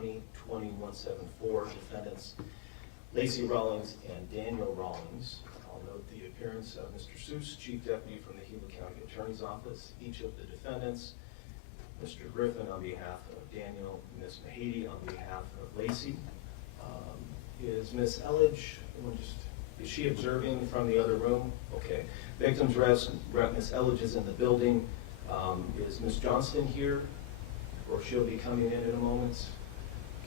2020-174, defendants Lacey Rawlings and Daniel Rawlings. I'll note the appearance of Mr. Seuss, Chief Deputy from the Gila County Attorney's Office. Each of the defendants, Mr. Griffin on behalf of Daniel, Ms. Mahady on behalf of Lacey. Is Ms. Elledge, is she observing from the other room? Okay. Victims rest, Ms. Elledge is in the building. Is Ms. Johnston here? Or she'll be coming in a moment.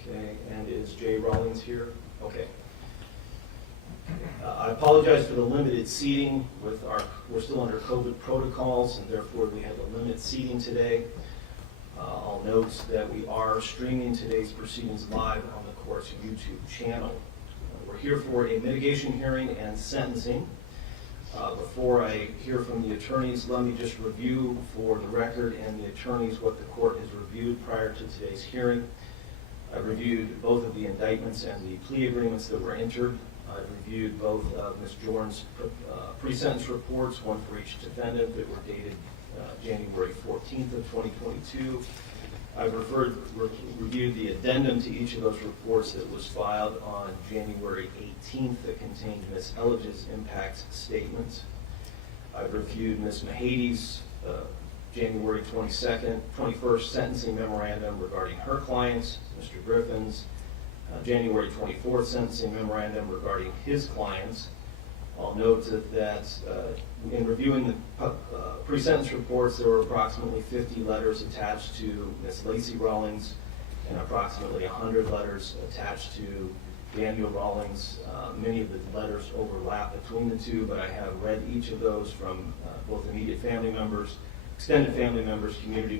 Okay, and is Jay Rollins here? Okay. I apologize for the limited seating. We're still under COVID protocols, and therefore we had to limit seating today. I'll note that we are streaming today's proceedings live on the court's YouTube channel. We're here for a mitigation hearing and sentencing. Before I hear from the attorneys, let me just review for the record and the attorneys what the court has reviewed prior to today's hearing. I've reviewed both of the indictments and the plea agreements that were entered. I've reviewed both of Ms. Jordan's pre-sentence reports, one for each defendant, that were dated January 14th of 2022. I've reviewed the addendum to each of those reports that was filed on January 18th that contained Ms. Elledge's impact statement. I've reviewed Ms. Mahady's January 21st sentencing memorandum regarding her clients, Mr. Griffin's January 24th sentencing memorandum regarding his clients. I'll note that in reviewing the pre-sentence reports, there were approximately 50 letters attached to Ms. Lacey Rawlings and approximately 100 letters attached to Daniel Rawlings. Many of the letters overlap between the two, but I have read each of those from both immediate family members, extended family members, community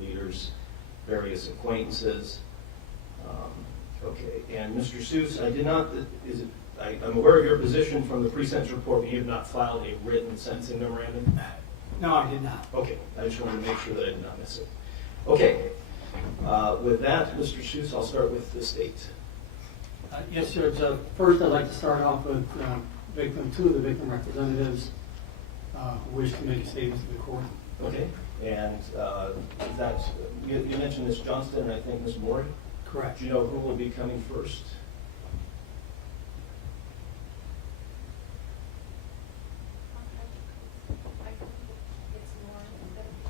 leaders, various acquaintances. Okay, and Mr. Seuss, I'm aware of your position from the pre-sentence report, but you have not filed a written sentencing memorandum? No, I did not. Okay, I just wanted to make sure that I did not miss it. Okay, with that, Mr. Seuss, I'll start with the state. Yes, Judge. First, I'd like to start off with two of the victim representatives who wish to make a statement to the court. Okay, and you mentioned Ms. Johnston and I think Ms. Morey? Correct. Do you know who will be coming first?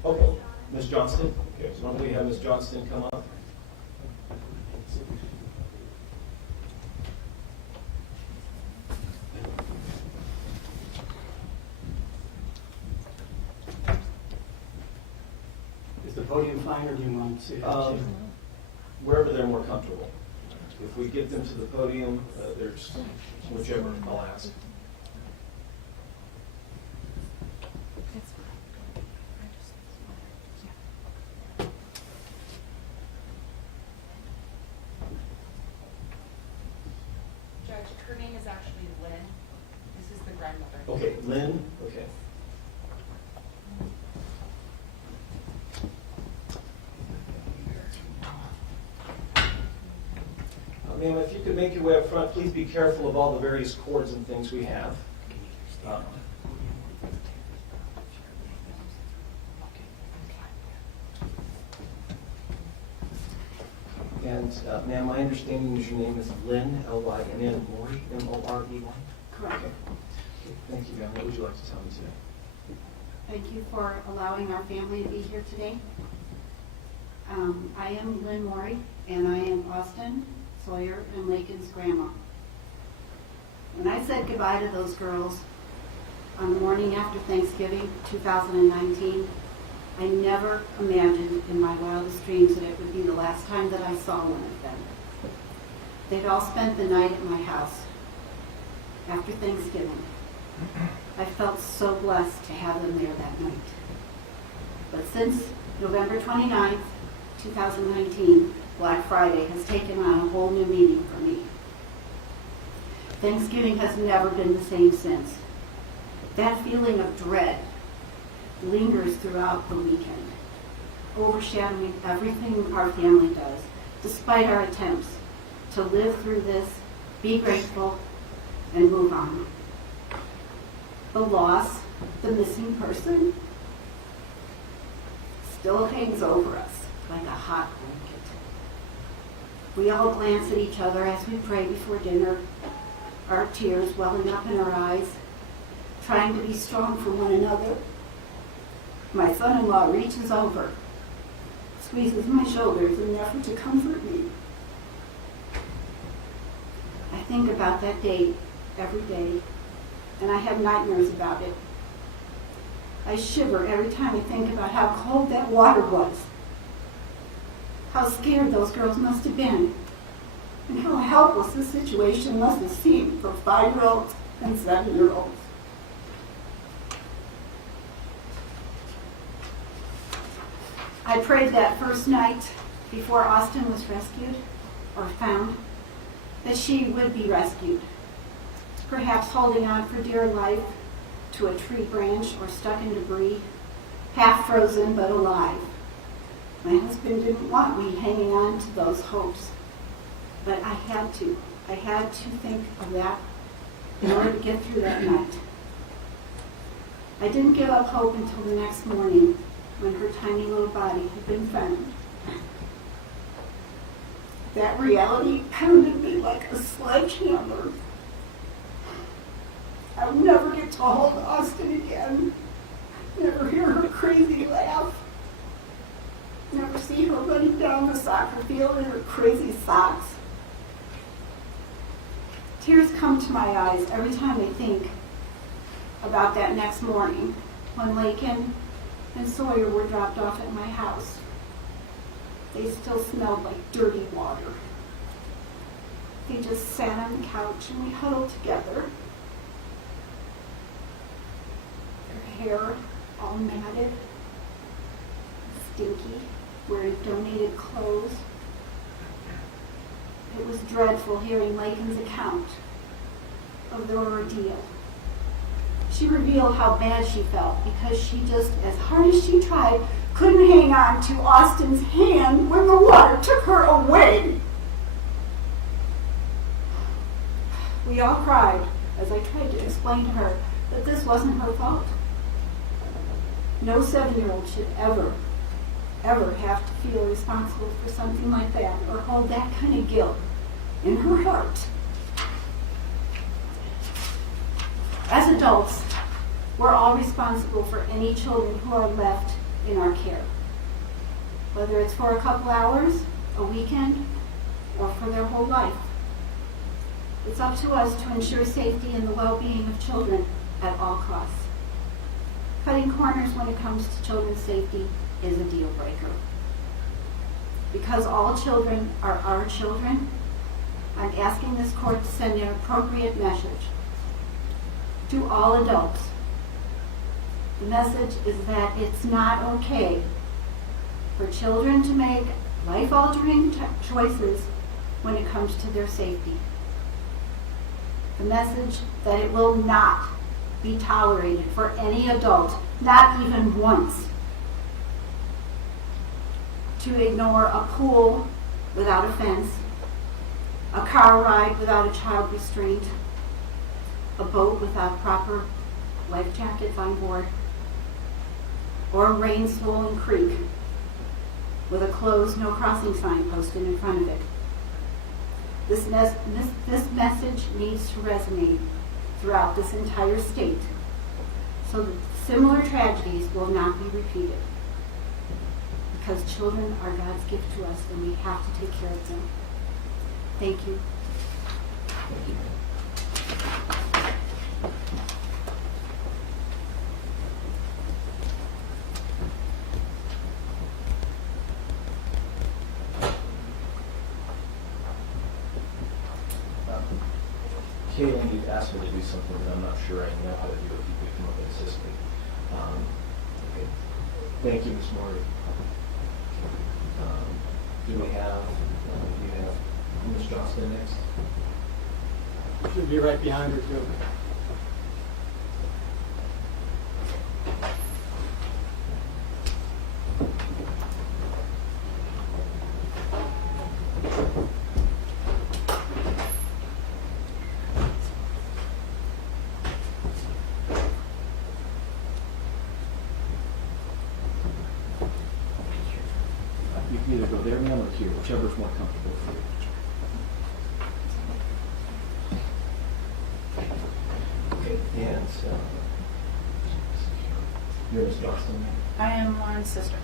Okay, Ms. Johnston. Okay, so why don't we have Ms. Johnston come up? Is the podium fine, or do you want to see that? Wherever they're more comfortable. If we get them to the podium, there's whichever I'll ask. Judge, her name is actually Lynn. This is the grandmother. Okay, Lynn. Okay. Ma'am, if you could make your way up front, please be careful of all the various cords and things we have. And ma'am, my understanding is your name is Lynn, L-Y-N-N, Morey, M-O-R-E-Y? Correct. Okay. Thank you, ma'am. What would you like to tell me today? Thank you for allowing our family to be here today. I am Lynn Morey, and I am Austin, Sawyer, and Lakin's grandma. When I said goodbye to those girls on the morning after Thanksgiving 2019, I never imagined in my wildest dreams that it would be the last time that I saw one of them. They'd all spent the night at my house after Thanksgiving. I felt so blessed to have them there that night. But since November 29th, 2019, Black Friday has taken on a whole new meaning for me. Thanksgiving has never been the same since. That feeling of dread lingers throughout the weekend, overshadowing everything our family does, despite our attempts to live through this, be grateful, and move on. The loss, the missing person, still hangs over us like a hot blanket. We all glance at each other as we pray before dinner, our tears welling up in our eyes, trying to be strong for one another. My son-in-law reaches over, squeezes my shoulders in an effort to comfort me. I think about that day every day, and I have nightmares about it. I shiver every time I think about how cold that water was, how scared those girls must have been, and how helpless the situation must have seemed for 5-year-olds and 7-year-olds. I prayed that first night before Austin was rescued or found that she would be rescued, perhaps holding on for dear life to a tree branch or stuck in debris, half frozen but alive. My husband didn't want me hanging on to those hopes, but I had to. I had to think of that in order to get through that night. I didn't give up hope until the next morning when her tiny little body had been found. That reality pounded me like a sledgehammer. I'll never get to hold Austin again, never hear her crazy laugh, never see her running down the soccer field in her crazy socks. Tears come to my eyes every time I think about that next morning when Lakin and Sawyer were dropped off at my house. They still smelled like dirty water. They just sat on the couch and we huddled together. Their hair all matted, stinky, wearing donated clothes. It was dreadful hearing Lakin's account of their ordeal. She revealed how bad she felt because she just, as hard as she tried, couldn't hang on to Austin's hand when the water took her away. We all cried as I tried to explain to her that this wasn't her fault. No 7-year-old should ever have to feel responsible for something like that or hold that kind of guilt in her heart. As adults, we're all responsible for any children who are left in our care, whether it's for a couple hours, a weekend, or for their whole life. It's up to us to ensure safety and the well-being of children at all costs. Cutting corners when it comes to children's safety is a deal breaker. Because all children are our children, I'm asking this court to send an appropriate message to all adults. The message is that it's not okay for children to make life-altering choices when it comes to their safety. The message that it will not be tolerated for any adult, not even once, to ignore a pool without a fence, a car ride without a child restraint, a boat without proper life jackets on board, or a rain-swollen creek with a closed no crossing sign posted in front of it. This message needs to resonate throughout this entire state so that similar tragedies will not be repeated. Because children are God's gift to us and we have to take care of them. Thank you. Kaylee, you've asked me to do something that I'm not sure I know how to do. If you could come up and assist me. Okay. Thank you, Ms. Morgan. Do you have Ms. Johnston next? Should be right behind her, too. You can either go there, ma'am, or here, whichever's more comfortable for you. You're Ms. Johnston? I am Lauren's sister,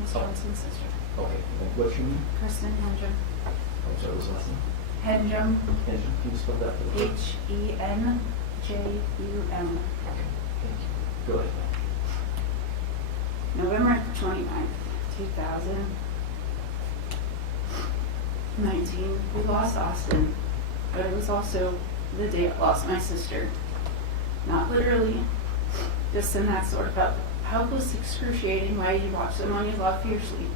Miss Oh. Johnson's sister. Okay, and what's your name? Kristen Hendrum. I'm sorry, what's the last name? Hendrum, Can you spell that for the clerk? Henjum. Okay, thank you. Go ahead. November 29th, 2019, we lost Austin, but it was also the day I lost my sister. Not literally, just in that sort of helpless, excruciating way you watch someone you love fiercely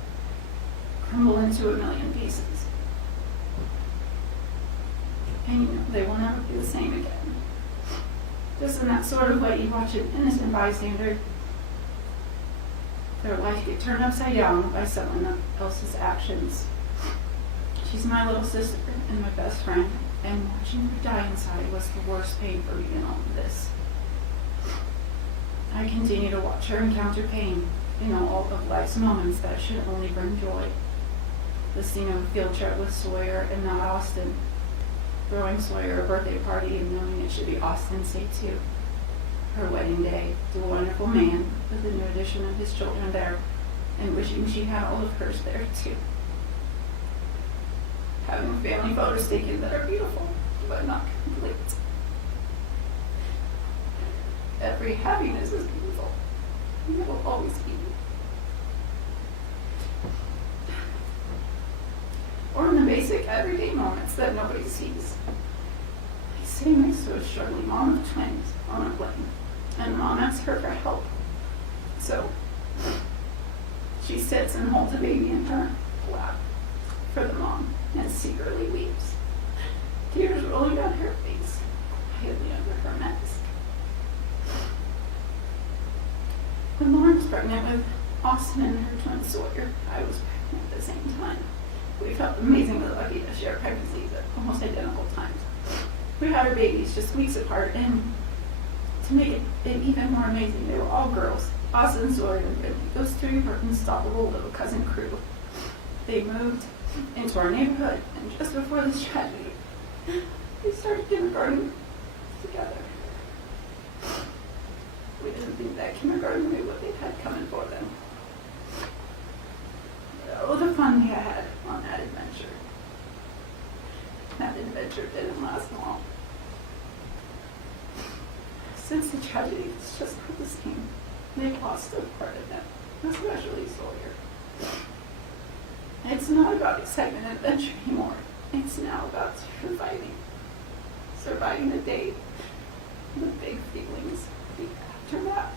crumble into a million pieces. And you know they will never be the same again. Just in that sort of way you watch an innocent bystander, their life get turned upside down by someone else's actions. She's my little sister and my best friend, and watching her die inside was the worst pain for me in all of this. I continue to watch her encounter pain in all of life's moments that should only bring joy. Listening to a field trip with Sawyer and not Austin. Throwing Sawyer a birthday party and knowing it should be Austin's day too. Her wedding day, the wonderful man with the new addition of his children there, and wishing she had all of hers there too. Having family photos taken that are beautiful, but not complete. Every happiness is beautiful, and it will always be. Or in the basic everyday moments that nobody sees. Like sitting next to a struggling mom of twins on a plane, and mom asks her for help. So she sits and holds a baby in her lap for the mom and secretly weeps, tears rolling down her face, quietly under her mask. When Lauren was pregnant with Austin and her twin Sawyer, I was pregnant at the same time. We felt amazingly lucky to share pregnancies at almost identical times. We had our babies just weeks apart, and to make it even more amazing, they were all girls. Austin, Sawyer, and Brittany. Those three were unstoppable little cousin crew. They moved into our neighborhood, and just before this tragedy, they started kindergarten together. We didn't think that kindergarten knew what they had coming for them. Oh, the fun they had on that adventure. That adventure didn't last long. Since the tragedy, it's just not the same. They've lost a part of them, especially Sawyer. It's not about excitement and adventure anymore. It's now about surviving. Surviving the day, the big feelings, the aftermath.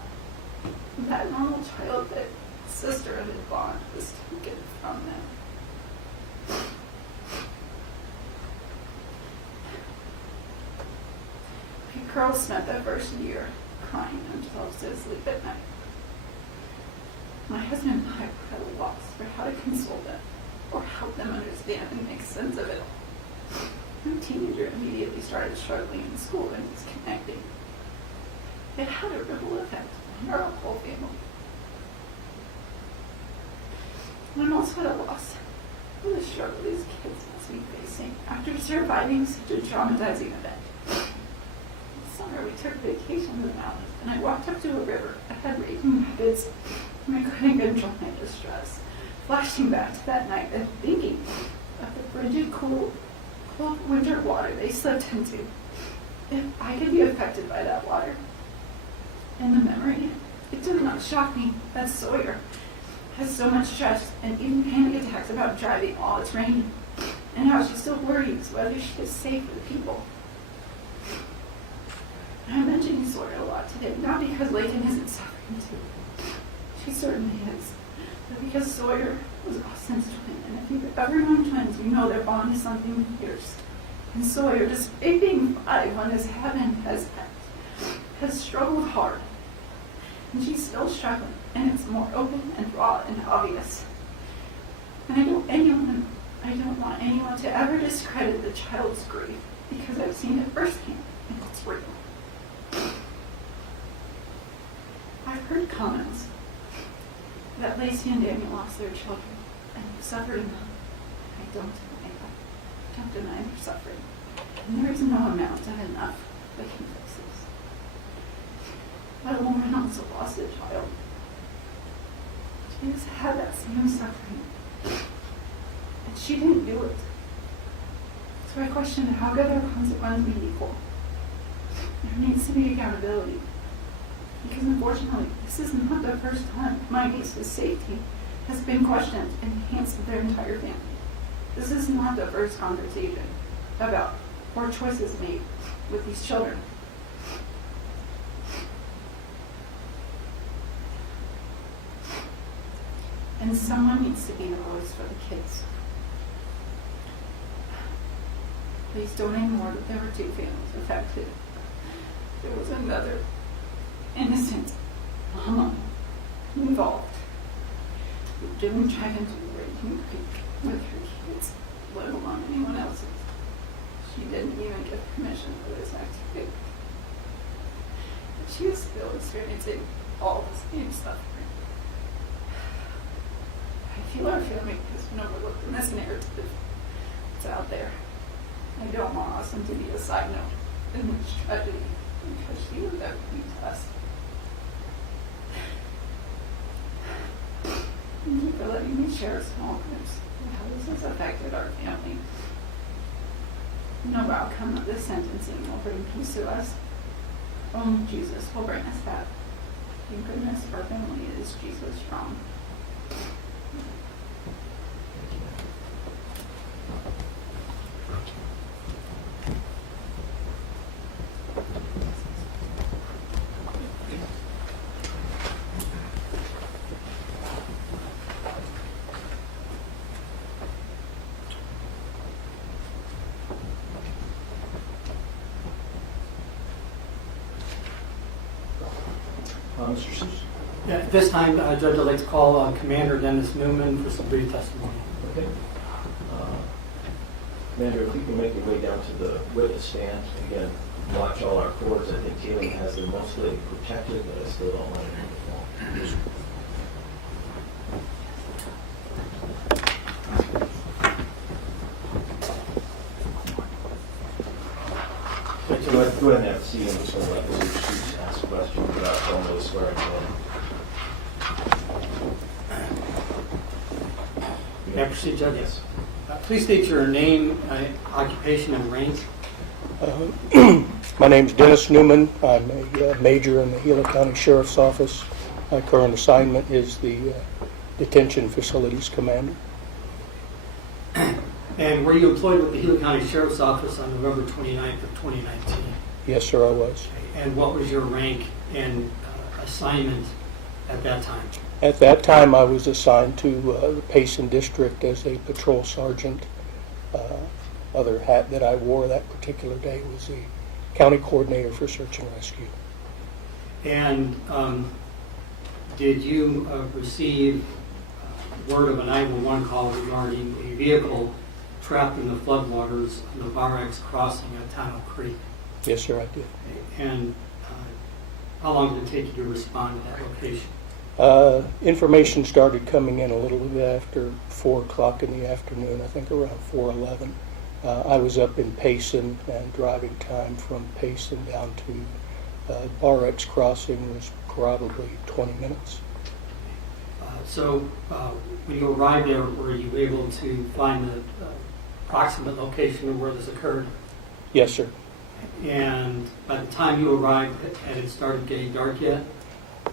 That normal childhood sisterhood bond was taken from them. We girls spent the first year crying themselves to sleep at night. My husband and I were at a loss for how to console them or help them understand and make sense of it all. My teenager immediately started struggling in school and disconnecting. It had a ripple effect on our whole family. I'm also at a loss for the struggle these kids must be facing after surviving such a traumatizing event. This summer we took a vacation in the mountains, and I walked up to a river. I had raging rapids, and I couldn't control my distress. Flashing back to that night and thinking of the frigid, cold winter water they slipped into. If I could be affected by that water. And the memory, it did not shock me that Sawyer has so much stress and even panic attacks about driving while it's raining, and how she still worries whether she is safe for the people. I'm mentioning Sawyer a lot today, not because Lakin isn't suffering too. She certainly is, but because Sawyer was Austin's twin, and if you've ever known twins, you know their bond is something fierce. And Sawyer, despite being 5 when this happened, has struggled hard. And she's still struggling, and it's more open and raw and obvious. And I don't want anyone to ever discredit the child's grief, because I've seen it firsthand, and it's real. I've heard comments that Lacey and Daniel lost their children, and they're suffering them. I don't deny that. I don't deny their suffering. And there is no amount of enough that can fix this. But Lauren also lost a child She has had that same suffering. And she didn't do it. So I questioned, how could their consequence be equal? There needs to be accountability. Because unfortunately, this is not the first time my niece's safety has been questioned in the hands of their entire family. This is not the first conversation about poor choices made with these children. And someone needs to be the voice for the kids. Please don't ignore that there were 2 families affected. There was another innocent mama involved who didn't try to do anything with her kids, let alone anyone else's. She didn't even give permission for this activity. But she is still experiencing all the same suffering. I feel our family has been overlooked in this narrative. It's out there. I don't want Austin to be a side note in this tragedy because she was everything to us. Thank you for letting me share a small glimpse of how this has affected our family. No outcome of this sentencing will bring peace to us. Only Jesus will bring us that. Thank goodness our family is Jesus strong. Mr. Seuss? Yeah, at this time, Judge, I'd like to call Commander Dennis Newman for some brief testimony. Okay. Commander, if you can make your way down to the witness stand, again, watch all our cords. I think Kaylin has them mostly protected, but I still don't want it to fall. Okay, so go ahead and have a seat. I'm just going to let Mr. Seuss ask questions without formally swearing in. May I proceed, Judge? Yes. Please state your name, occupation, and rank. My name's Dennis Newman. I'm a major in the Gila County Sheriff's Office. My current assignment is the Detention Facilities Commander. And were you employed with the Gila County Sheriff's Office on November 29th of 2019? Yes, sir, I was. And what was your rank and assignment at that time? At that time, I was assigned to the Payson District as a patrol sergeant. Other hat that I wore that particular day was the county coordinator for search and rescue. And did you receive word of a 911 call regarding a vehicle trapped in the floodwaters on the Barex crossing at Tonto Creek? Yes, sir, I did. And how long did it take you to respond to that location? Information started coming in a little bit after 4 o'clock in the afternoon, I think around 4:11. I was up in Payson, and driving time from Payson down to Barex crossing was probably 20 minutes. So when you arrived there, were you able to find the approximate location of where this occurred? Yes, sir. And by the time you arrived, had it started getting dark yet?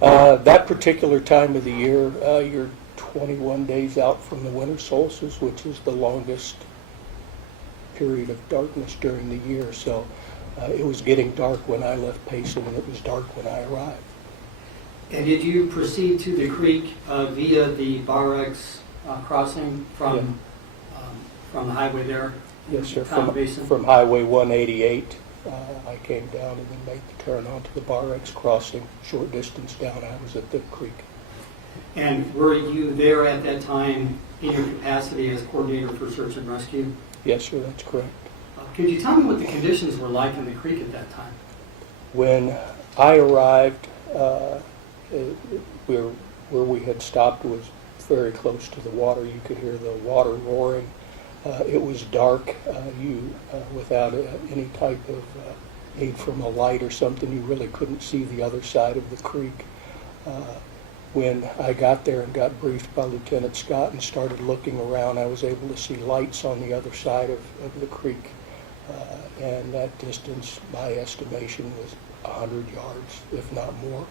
That particular time of the year, you're 21 days out from the winter solstice, which is the longest period of darkness during the year. So it was getting dark when I left Payson, and it was dark when I arrived. And did you proceed to the creek via the Barex crossing from the highway there? Yes, sir. Tonto Basin? From Highway 188, I came down and then made the turn onto the Barex crossing. Short distance down, I was at the creek. And were you there at that time in your capacity as coordinator for search and rescue? Yes, sir, that's correct. Could you tell me what the conditions were like in the creek at that time? When I arrived, where we had stopped was very close to the water. You could hear the water roaring. It was dark. Without any type of aid from a light or something, you really couldn't see the other side of the creek. when I got there and got briefed by Lieutenant Scott and started looking around, I was able to see lights on the other side of the creek. And that distance, my estimation, was 100 yards, if not more.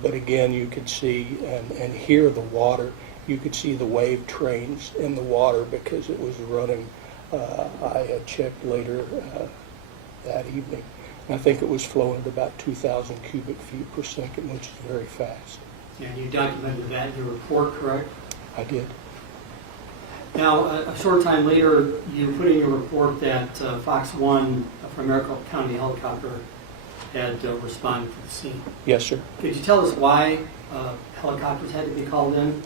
But again, you could see and hear the water. You could see the wave trains in the water because it was running. I had checked later that evening. And I think it was flowing at about 2,000 cubic feet per second, which is very fast. And you documented that in your report, correct? I did. Now, a short time later, you put in your report that Fox 1 from Maricopa County helicopter had responded to the scene. Yes, sir. Could you tell us why helicopters had to be called in?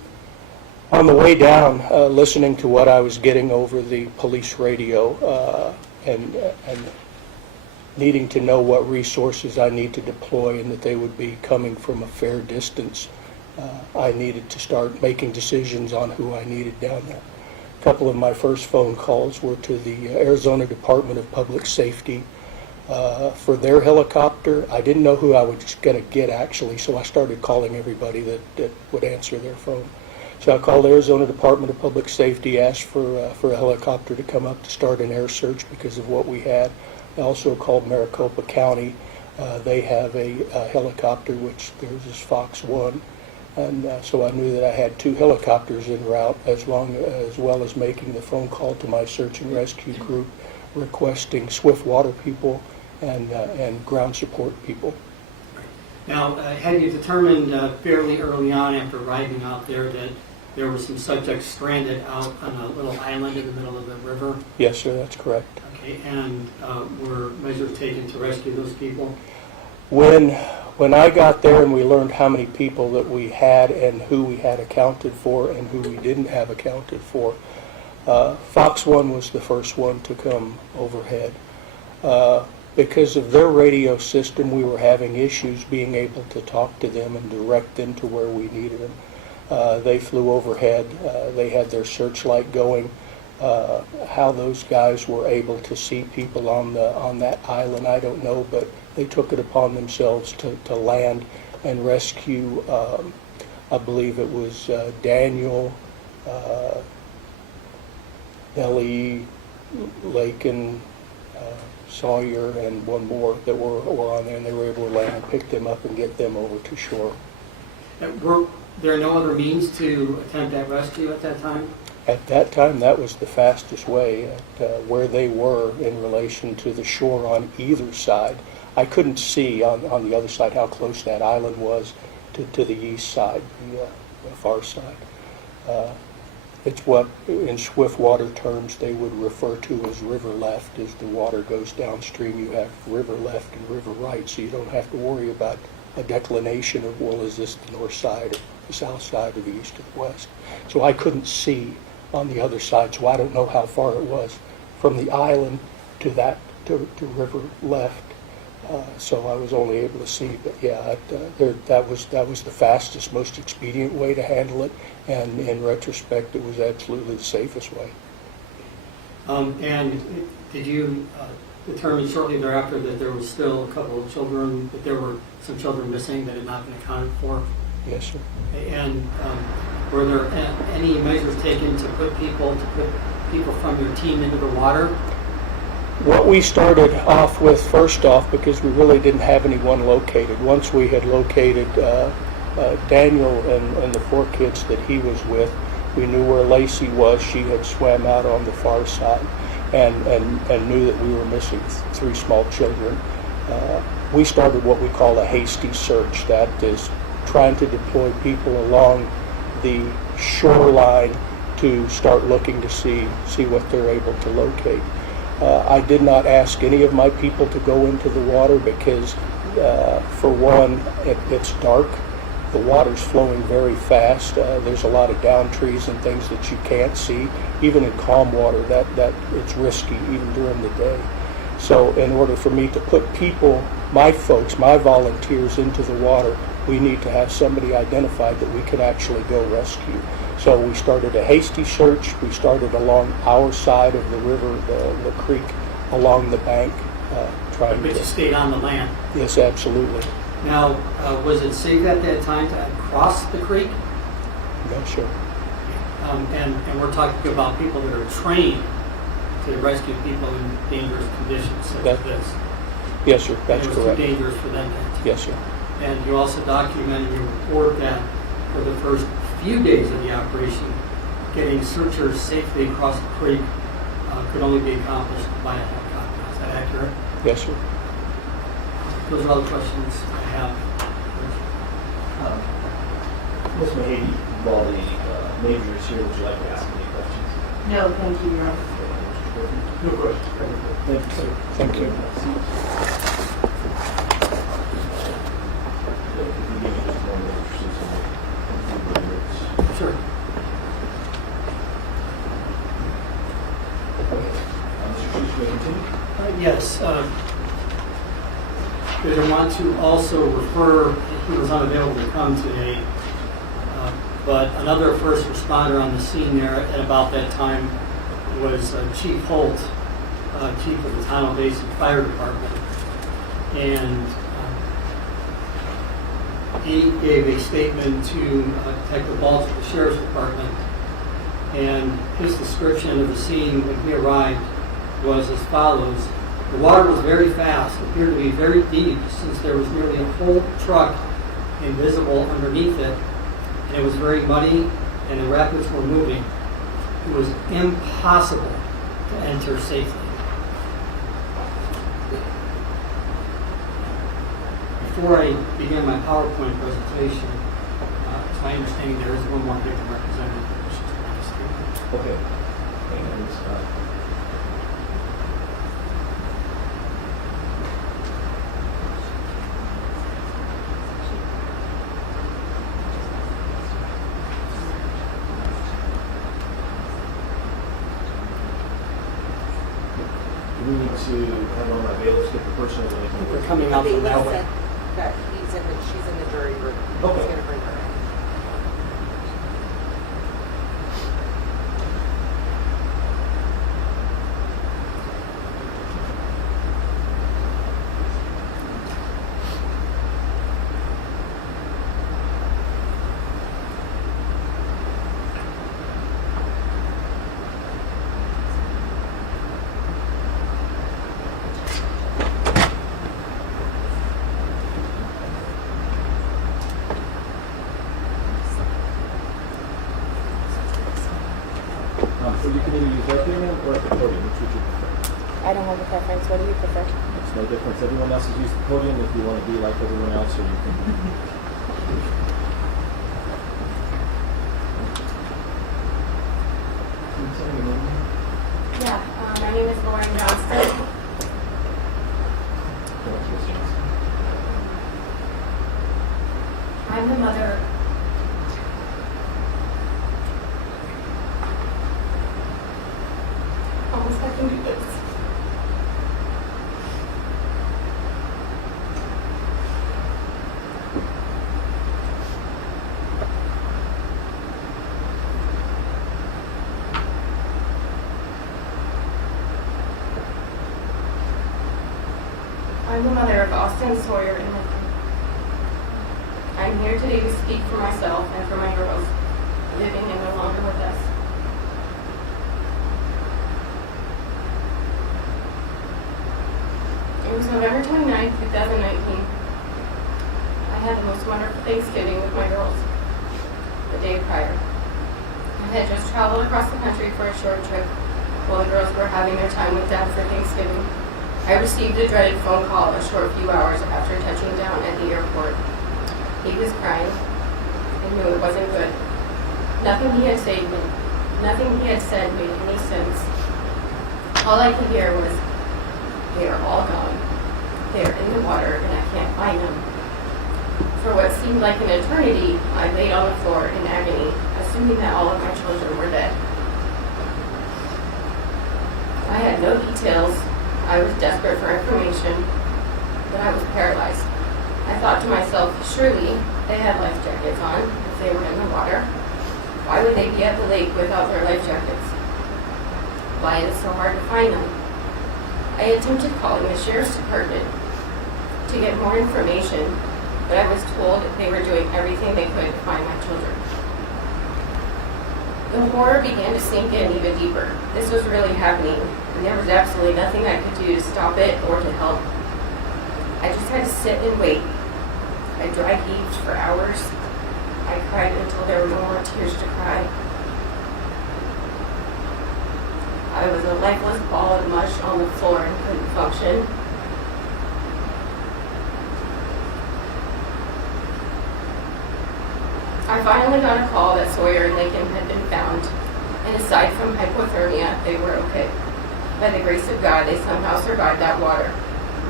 On the way down, listening to what I was getting over the police radio and needing to know what resources I need to deploy and that they would be coming from a fair distance, I needed to start making decisions on who I needed down there. A couple of my first phone calls were to the Arizona Department of Public Safety for their helicopter. I didn't know who I was going to get, actually, so I started calling everybody that would answer their phone. So I called Arizona Department of Public Safety, asked for a helicopter to come up to start an air search because of what we had. I also called Maricopa County. They have a helicopter, which theirs is Fox 1. And so I knew that I had 2 helicopters en route, as well as making the phone call to my search and rescue group requesting swift water people and ground support people. Now, had you determined fairly early on after arriving out there that there were some subjects stranded out on a little island in the middle of the river? Yes, sir, that's correct. Okay, and were measures taken to rescue those people? When I got there and we learned how many people that we had and who we had accounted for and who we didn't have accounted for, Fox 1 was the first one to come overhead. Because of their radio system, we were having issues being able to talk to them and direct them to where we needed them. They flew overhead. They had their searchlight going. How those guys were able to see people on that island, I don't know, but they took it upon themselves to land and rescue, I believe it was Daniel, Ellie, Lakin, Sawyer, and one more that were on there, and they were able to land and pick them up and get them over to shore. Were there no other means to attempt that rescue at that time? At that time, that was the fastest way. At where they were in relation to the shore on either side, I couldn't see on the other side how close that island was to the east side, the far side. It's what, in swift water terms, they would refer to as river left. As the water goes downstream, you have river left and river right, so you don't have to worry about a declination of, well, is this the north side or the south side or the east or the west. So I couldn't see on the other side, so I don't know how far it was from the island to river left. So I was only able to see, but yeah, that was the fastest, most expedient way to handle it, and in retrospect, it was absolutely the safest way. And did you determine shortly thereafter that there was still a couple of children, that there were some children missing that had not been accounted for? Yes, sir. And were there any measures taken to put people from your team into the water? What we started off with, first off, because we really didn't have anyone located, once we had located Daniel and the 4 kids that he was with, we knew where Lacey was. She had swam out on the far side and knew that we were missing 3 small children. We started what we call a hasty search. That is trying to deploy people along the shoreline to start looking to see what they're able to locate. I did not ask any of my people to go into the water because, for one, it's dark. The water's flowing very fast. There's a lot of down trees and things that you can't see. Even in calm water, that it's risky even during the day. So in order for me to put people, my folks, my volunteers into the water, we need to have somebody identified that we can actually go rescue. So we started a hasty search. We started along our side of the river, the creek, along the bank, trying But you stayed on the land. Yes, absolutely. Now, was it safe at that time to cross the creek. No, sir. And we're talking about people that are trained to rescue people in dangerous conditions such as That- this. Yes, sir, that's It was too correct. dangerous for them to. Yes, sir. And you also document in your report that for the first few days of the operation, getting searchers safely across the creek could only be accomplished by a helicopter. Is that accurate? Yes, sir. Those are all the questions I have. Ms. Mahady, while the major is here, would you like to ask any questions? No, thank you, Your Honor. No questions. Thank you, sir. Thank you. If you give me just a moment to pursue some. Sure. Mr. Chief, may I continue? Yes. Because I want to also refer, he was unavailable to come today, but another first responder on the scene there at about that time was Chief Holt, Chief of the Tonto Basin Fire Department. And he gave a statement to Detective Balch of the Sheriff's Department. And his description of the scene when he arrived was as follows. The water was very fast, appeared to be very deep since there was nearly a whole truck invisible underneath it, and it was very muddy and the rapids were moving. It was impossible to enter safely. Before I begin my PowerPoint presentation, it's my understanding there is one more victim representative. Okay. And, do we need to have one of my bailiffs get the person or anything? They're coming out from that way. That she's in the jury room. Okay. He's gonna bring her in. So you can either use that podium or at the podium, which would you prefer? I don't have a preference. What do you prefer? It's no difference. Everyone else has used the podium if you want to be like everyone else, or you can. Yeah, my name is Lauren Johnston. I'm the mother. Almost I can do this. I'm the mother of Austin, Sawyer, and Lincoln. I'm here today to speak for myself and for my girls, living and no longer with us. It was November 29, 2019. I had the most wonderful Thanksgiving with my girls the day prior. I had just traveled across the country for a short trip while the girls were having their time with Dad for Thanksgiving. I received a dreaded phone call a short few hours after touching down at the airport. He was crying. I knew it wasn't good. Nothing he had said made any sense. All I could hear was, "They are all gone. They are in the water and I can't find them." For what seemed like an eternity, I laid on the floor in agony, assuming that all of my children were dead. I had no details. I was desperate for information, but I was paralyzed. I thought to myself, surely they had life jackets on if they were in the water. Why would they be at the lake without their life jackets? Why is it so hard to find them? I attempted calling the sheriff's department to get more information, but I was told they were doing everything they could to find my children. The horror began to sink in even deeper. This was really happening, and there was absolutely nothing I could do to stop it or to help. I just had to sit and wait. I dry heaved for hours. I cried until there were no more tears to cry. I was a lifeless ball of mush on the floor and couldn't function. I finally got a call that Sawyer and Lincoln had been found, and aside from hypothermia, they were okay. By the grace of God, they somehow survived that water.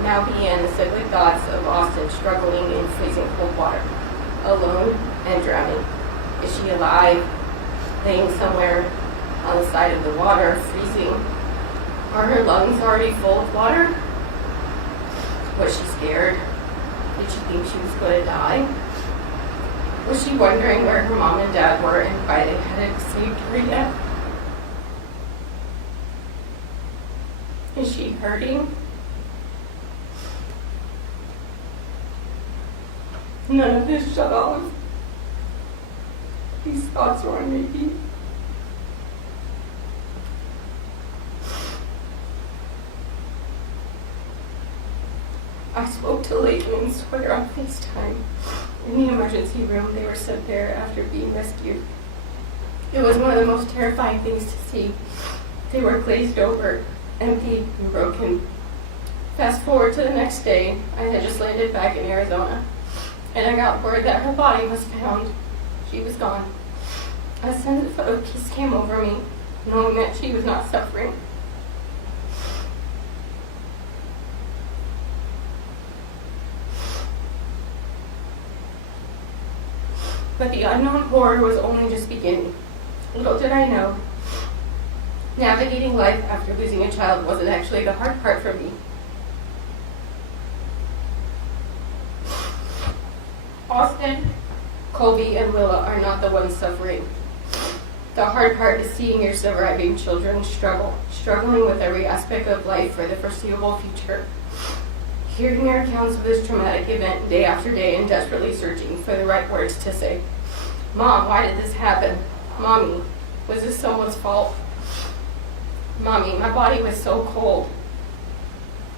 Now began the sickly thoughts of Austin struggling in freezing cold water, alone and drowning. Is she alive, laying somewhere on the side of the water, freezing? Are her lungs already full of water? Was she scared? Did she think she was going to die? Was she wondering where her mom and dad were and why they hadn't saved her yet? Is she hurting? None of this shut off. These thoughts were on repeat. I spoke to Lakin and Sawyer on FaceTime. In the emergency room, they were sent there after being rescued. It was one of the most terrifying things to see. They were glazed over, empty and broken. Fast forward to the next day, I had just landed back in Arizona, and I got word that her body was found. She was gone. A sense of peace came over me, knowing that she was not suffering. But the unknown horror was only just beginning. Little did I know, navigating life after losing a child wasn't actually the hard part for me. Austin, Colby, and Willa are not the ones suffering. The hard part is seeing your surviving children struggling with every aspect of life for the foreseeable future. Hearing their accounts of this traumatic event day after day and desperately searching for the right words to say. Mom, why did this happen? Mommy, was this someone's fault? Mommy, my body was so cold.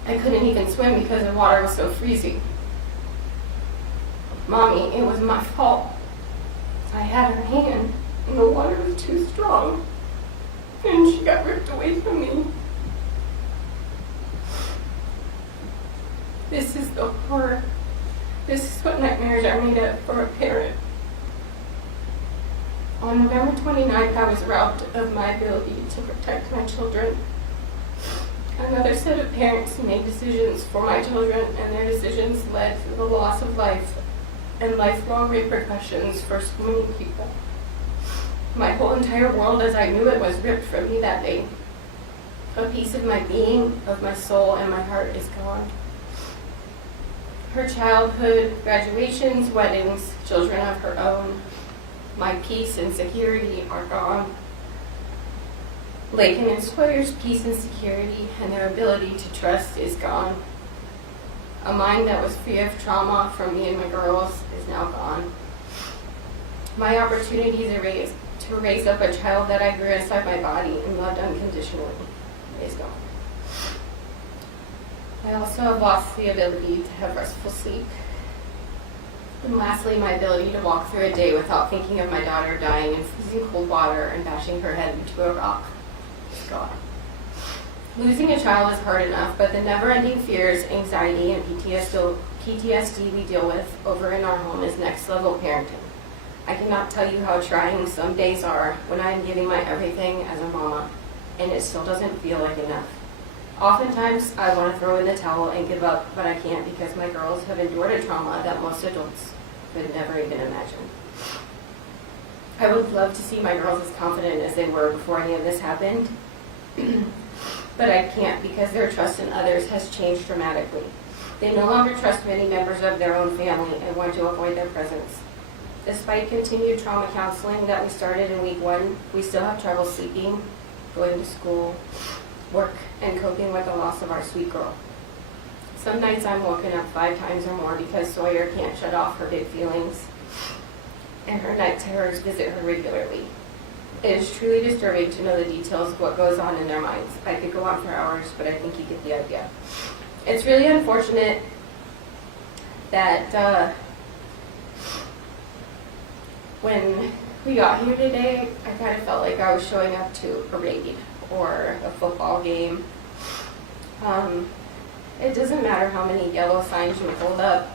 I couldn't even swim because the water was so freezing. Mommy, it was my fault. I had her hand, and the water was too strong, and she got ripped away from me. This is the horror. This is what nightmares are made of for a parent. On November 29th, I was robbed of my ability to protect my children. Another set of parents made decisions for my children, and their decisions led to the loss of life and lifelong repercussions for so many people. My whole entire world as I knew it was ripped from me that day. A piece of my being, of my soul, and my heart is gone. Her childhood, graduations, weddings, children of her own, my peace and security are gone. Lakin and Sawyer's peace and security and their ability to trust is gone. A mind that was free of trauma from me and my girls is now gone. My opportunity to raise up a child that I grew inside my body and loved unconditionally is gone. I also have lost the ability to have restful sleep. And lastly, my ability to walk through a day without thinking of my daughter dying in freezing cold water and bashing her head into a rock is gone. Losing a child is hard enough, but the never-ending fears, anxiety, and PTSD we deal with over in our home is next-level parenting. I cannot tell you how trying some days are when I am giving my everything as a mama, and it still doesn't feel like enough. Oftentimes, I want to throw in the towel and give up, but I can't because my girls have endured a trauma that most adults could never even imagine. I would love to see my girls as confident as they were before any of this happened, but I can't because their trust in others has changed dramatically. They no longer trust many members of their own family and want to avoid their presence. Despite continued trauma counseling that we started in week 1, we still have trouble sleeping, going to school, work, and coping with the loss of our sweet girl. Some nights I'm woken up 5 times or more because Sawyer can't shut off her big feelings, and her night terrors visit her regularly. It is truly disturbing to know the details of what goes on in their minds. I could go on for hours, but I think you get the idea. It's really unfortunate that when we got here today, I kind of felt like I was showing up to a raid or a football game. It doesn't matter how many yellow signs you hold up.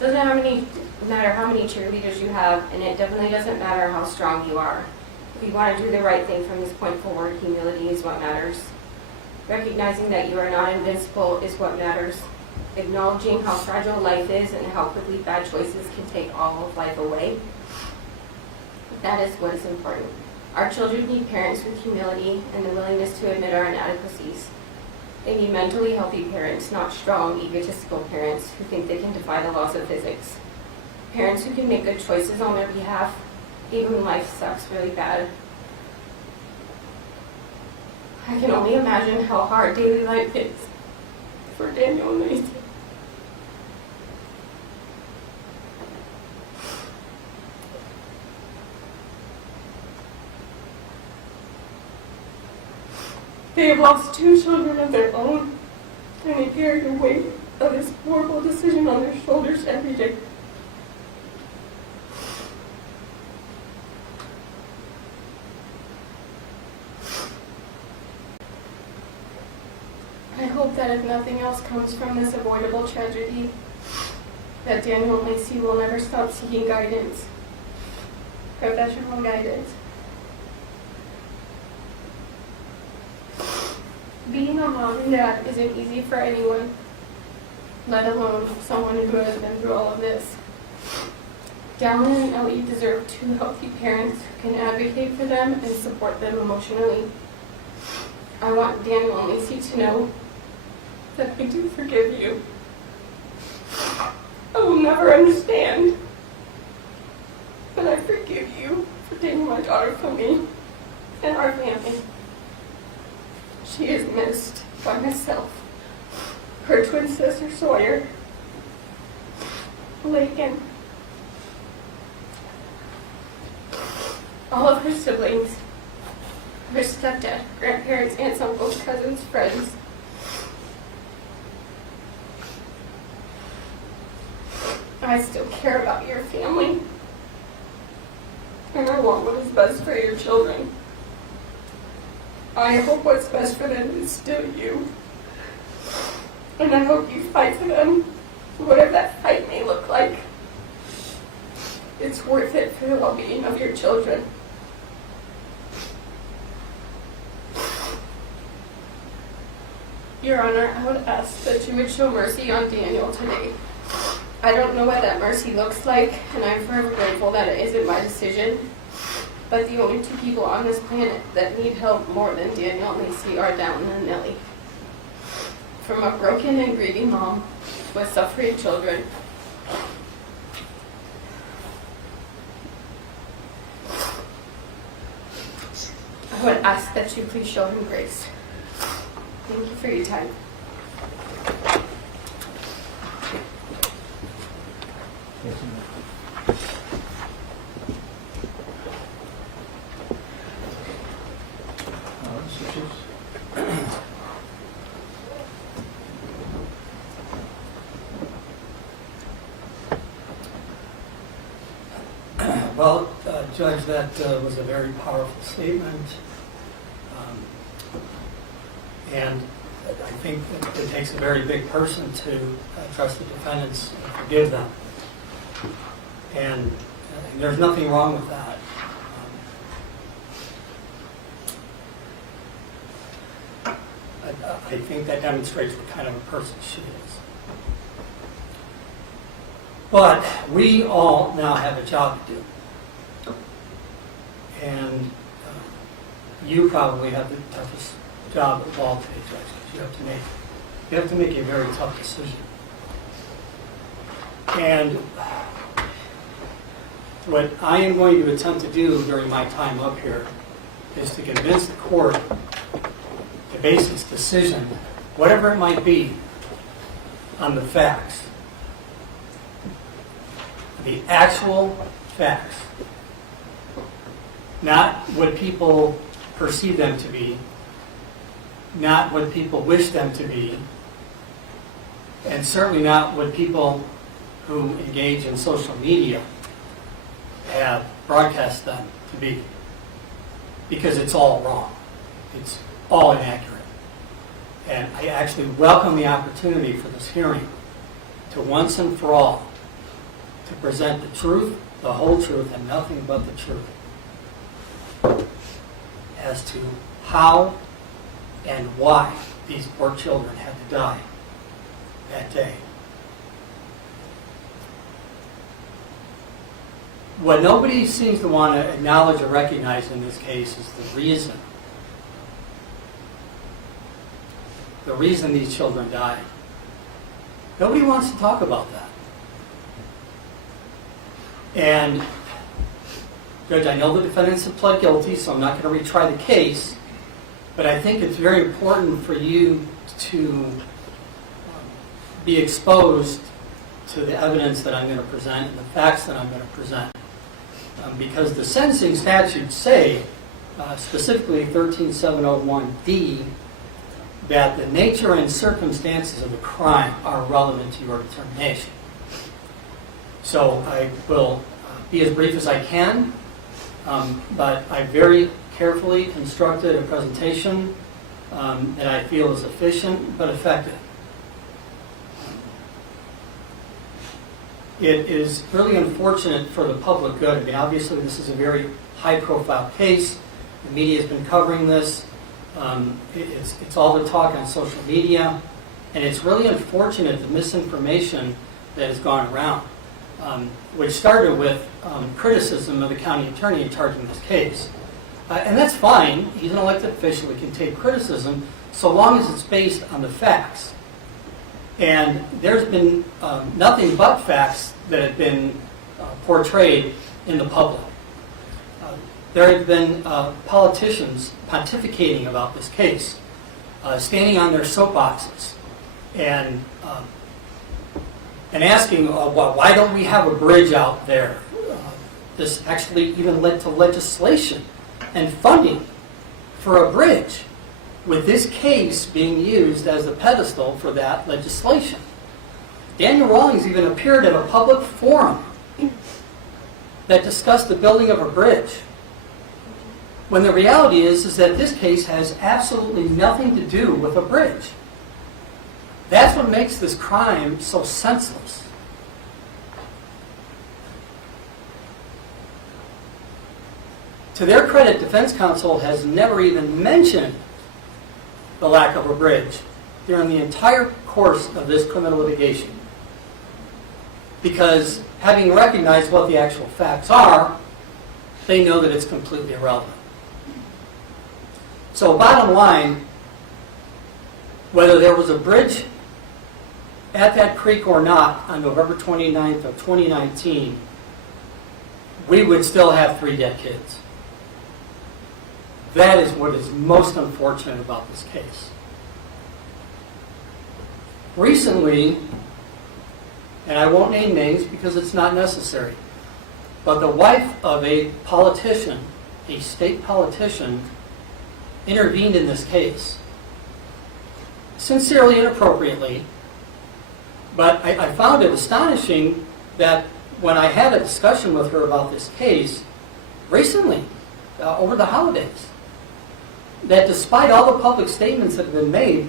It doesn't matter how many cheerleaders you have, and it definitely doesn't matter how strong you are. If you want to do the right thing from this point forward, humility is what matters. Recognizing that you are not invincible is what matters. Acknowledging how fragile life is and how quickly bad choices can take all of life away. That is what is important. Our children need parents with humility and the willingness to admit our inadequacies. They need mentally healthy parents, not strong, egotistical parents who think they can defy the laws of physics. Parents who can make good choices on their behalf, even when life sucks really bad. I can only imagine how hard daily life is for Daniel and Lacey. They have lost 2 children of their own, and they carry the weight of this horrible decision on their shoulders every day. I hope that if nothing else comes from this avoidable tragedy, that Daniel and Lacey will never stop seeking guidance, professional guidance. Being a mom and dad isn't easy for anyone, let alone someone who has been through all of this. Dallin and Ellie deserve 2 healthy parents who can advocate for them and support them emotionally. I want Daniel and Lacey to know that I do forgive you. I will never understand, but I forgive you for taking my daughter from me and our family. She is missed by myself, her twin sister Sawyer, Lakin, all of her siblings, her stepdad, grandparents, aunts, uncles, cousins, friends. I still care about your family, and I want what is best for your children. I hope what's best for them is still you. And I hope you fight for them, whatever that fight may look like. It's worth it for the well-being of your children. Your Honor, I would ask that you would show mercy on Daniel today. I don't know what that mercy looks like, and I'm forever grateful that it isn't my decision. But the only 2 people on this planet that need help more than Daniel and Lacey are Dallin and Nellie. From a broken and grieving mom with suffering children, I would ask that you please show him grace. Thank you for your time. Well, Judge, that was a very powerful statement. And I think it takes a very big person to trust the defendants and forgive them. And there's nothing wrong with that. I think that demonstrates what kind of a person she is. But we all now have a job to do. And you probably have the toughest job of all today, Judge, because you have to make a very tough decision. And what I am going to attempt to do during my time up here is to convince the court to base its decision, whatever it might be, on the facts. The actual facts. Not what people perceive them to be, not what people wish them to be, and certainly not what people who engage in social media have broadcast them to be. Because it's all wrong. It's all inaccurate. And I actually welcome the opportunity for this hearing to once and for all to present the truth, the whole truth, and nothing but the truth as to how and why these poor children had to die that day. What nobody seems to want to acknowledge or recognize in this case is the reason. The reason these children died. Nobody wants to talk about that. And, Judge, I know the defendants have pled guilty, so I'm not going to retry the case, but I think it's very important for you to be exposed to the evidence that I'm going to present and the facts that I'm going to present. Because the sentencing statutes say, specifically 13701D, that the nature and circumstances of the crime are relevant to your determination. So I will be as brief as I can, but I very carefully constructed a presentation that I feel is efficient but effective. It is really unfortunate for the public good. I mean, obviously, this is a very high-profile case. The media has been covering this. It's all the talk on social media. And it's really unfortunate, the misinformation that has gone around, which started with criticism of the county attorney in charging this case. And that's fine. He's an elected official. He can take criticism so long as it's based on the facts. And there's been nothing but facts that have been portrayed in the public. There have been politicians pontificating about this case, standing on their soapboxes and asking, why don't we have a bridge out there? This actually even led to legislation and funding for a bridge, with this case being used as the pedestal for that legislation. Daniel Rawlings even appeared at a public forum that discussed the building of a bridge, when the reality is that this case has absolutely nothing to do with a bridge. That's what makes this crime so senseless. To their credit, defense counsel has never even mentioned the lack of a bridge during the entire course of this criminal litigation. Because having recognized what the actual facts are, they know that it's completely irrelevant. So bottom line, whether there was a bridge at that creek or not on November 29th of 2019, we would still have 3 dead kids. That is what is most unfortunate about this case. Recently, and I won't name names because it's not necessary, but the wife of a politician, a state politician, intervened in this case. Sincerely and appropriately, but I found it astonishing that when I had a discussion with her about this case recently, over the holidays, that despite all the public statements that have been made,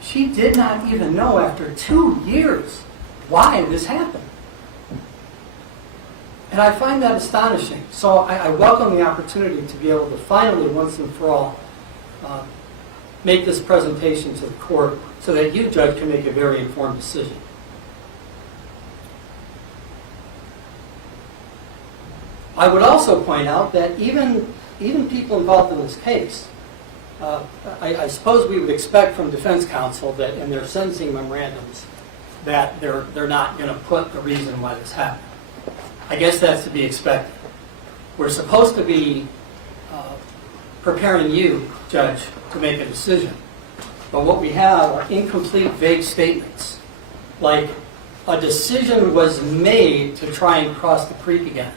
she did not even know after 2 years why this happened. And I find that astonishing. So I welcome the opportunity to be able to finally, once and for all, make this presentation to the court so that you, Judge, can make a very informed decision. I would also point out that even people involved in this case, I suppose we would expect from defense counsel that in their sentencing memorandums that they're not going to put the reason why this happened. I guess that's to be expected. We're supposed to be preparing you, Judge, to make a decision. But what we have are incomplete, vague statements like a decision was made to try and cross the creek again.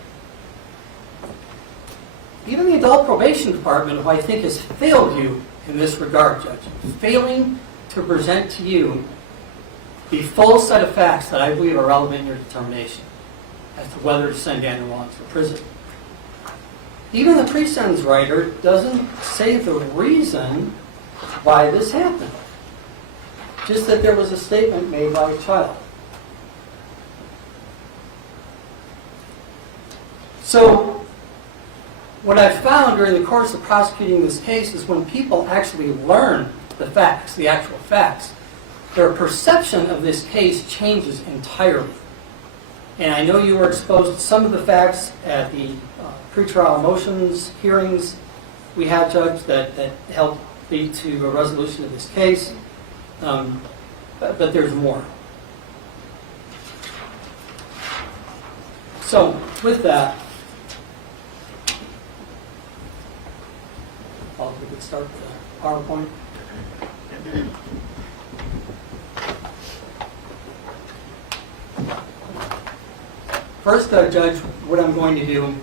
Even the adult probation department, who I think has failed you in this regard, Judge, failing to present to you the full set of facts that I believe are relevant in your determination as to whether to send Daniel Rollins to prison. Even the pre-sentence writer doesn't say the reason why this happened. Just that there was a statement made by a child. So, what I found during the course of prosecuting this case is when people actually learn the facts, the actual facts, their perception of this case changes entirely. And I know you were exposed to some of the facts at the pretrial motions hearings we had, Judge, that helped lead to a resolution of this case. But there's more. So, with that, we could start the PowerPoint. First, Judge, what I'm going to do,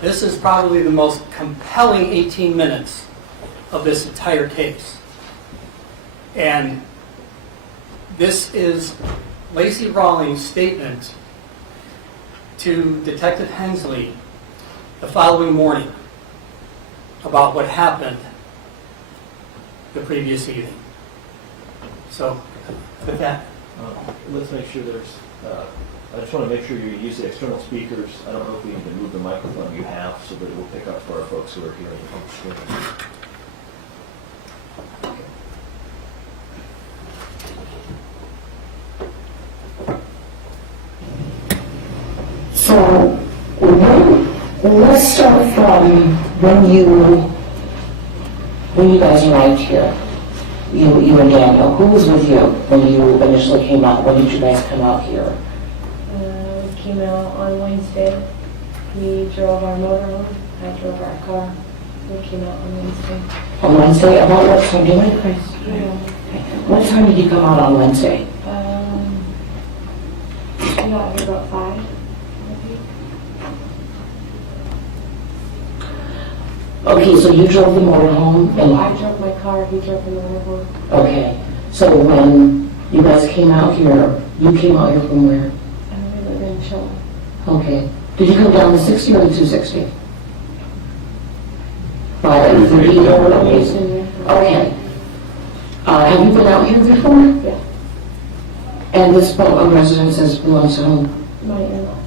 this is probably the most compelling 18 minutes of this entire case. And this is Lacey Rawlings' statement to Detective Hensley the following morning about what happened the previous evening. So, with that. Let's make sure there's, I just want to make sure you use the external speakers. I don't know if we need to move the microphone you have so that it will pick up for our folks who are hearing on the screen. So, let's start from when you guys arrived here, you and Daniel. Who was with you when you initially came out? When did you guys come out here? We came out on Wednesday. We drove our motorhome. I drove our car. We came out on Wednesday. On Wednesday? About what time? Do you mind, Chris? Yeah. What time did you come out on Wednesday? We got here about 5. Okay, so you drove the motorhome and... I drove my car, he drove the motorhome. Okay, so when you guys came out here, you came out here from where? We live in Chilla. Okay. Did you come down the 60 or the 260? By the okay. Okay. Have you been out here before? Yeah. And this residence belongs to whom? My in-laws.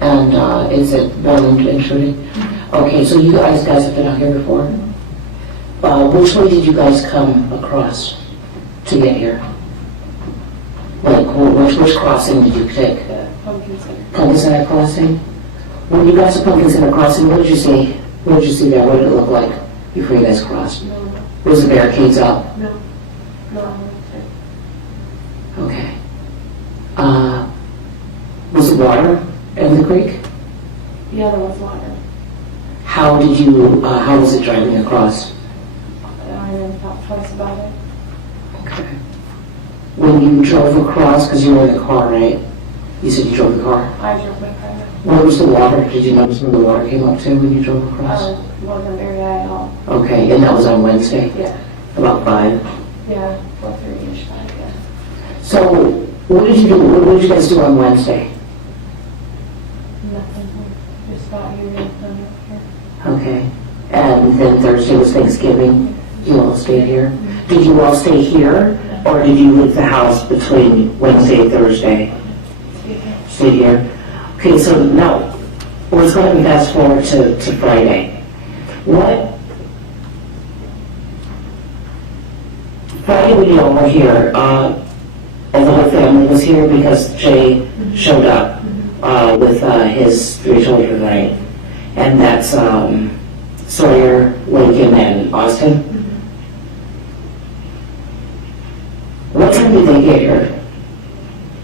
And is it well intruding? Okay, so you guys have been out here before? Which way did you guys come across to get here? Like, which crossing did you take? The Pumpkin Center. Pumpkin Center crossing? When you guys at Pumpkin Center crossing, what did you see? What did you see there? What did it look like before you guys crossed? No. Was the barricades up? No. No. Okay. Was it water in the creek? Yeah, there was water. How was it driving across? I never thought twice about it. Okay. When you drove across, because you were in the car, right? You said you drove the car. I drove my car. Where was the water? Did you notice where the water came up to when you drove across? Wasn't very high at all. Okay, and that was on Wednesday? Yeah. About 5? Yeah, 4:30-ish, 5, yeah. So, what did you do? What did you guys do on Wednesday? Nothing. Just got here and come up here. Okay. And then Thursday was Thanksgiving. You all stayed here. Did you all stay here, or did you leave the house between Wednesday and Thursday? Stayed here. Okay, so now let's go ahead and fast forward to Friday. Friday when you all were here, and the whole family was here because Jay showed up with his 3 children, right? And that's Sawyer, Lincoln, and Austin. What time did they get here?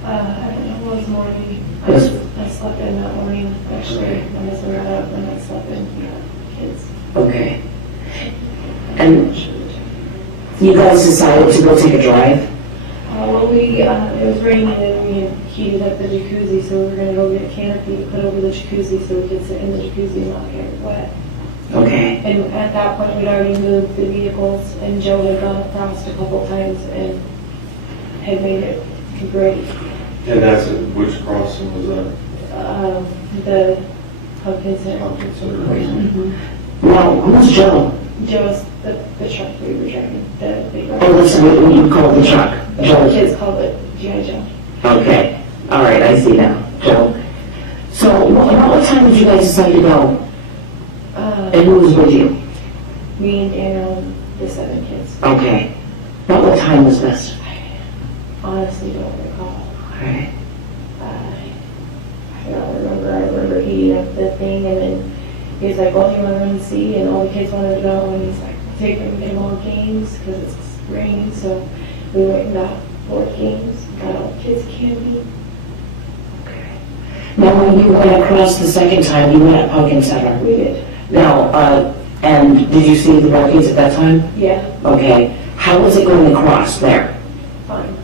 I don't know, it was morning. Yes. I slept in that morning, actually. My husband got up and I slept in with the kids. Okay. And you guys decided to go take a drive? Yeah, it was raining and we had heated up the jacuzzi, so we were gonna go get a canopy to put over the jacuzzi so we could sit in the jacuzzi and not get wet. Okay. And at that point, we'd already moved the vehicles and Joe had gone across a couple times and had made it great. And that's at which crossing was that? The pumpkin center. Pumpkin Center. Mhm. Now, who's Joe? Joe's the truck we were driving, the big one. Oh, that's what you call the truck. The Joe. kids called it G.I. Joe. Okay. All right, I see now. Joe. So, about what time did you guys decide to go? And who was with you? Me and Daniel, the 7 kids. Okay. About what time was this? Honestly, don't recall. All right. I don't remember. I remember heating up the thing, and then he was like, well, do you want to run and see? And all the kids wanted to go, and he's like, take them to more games because it's raining. So we went and got 4 games, got all the kids camping. Now, when you went across the second time, you went at Pumpkin Center. We did. Now, and did you see the barricades at that time? Yeah, Okay. How was it going across there? fine.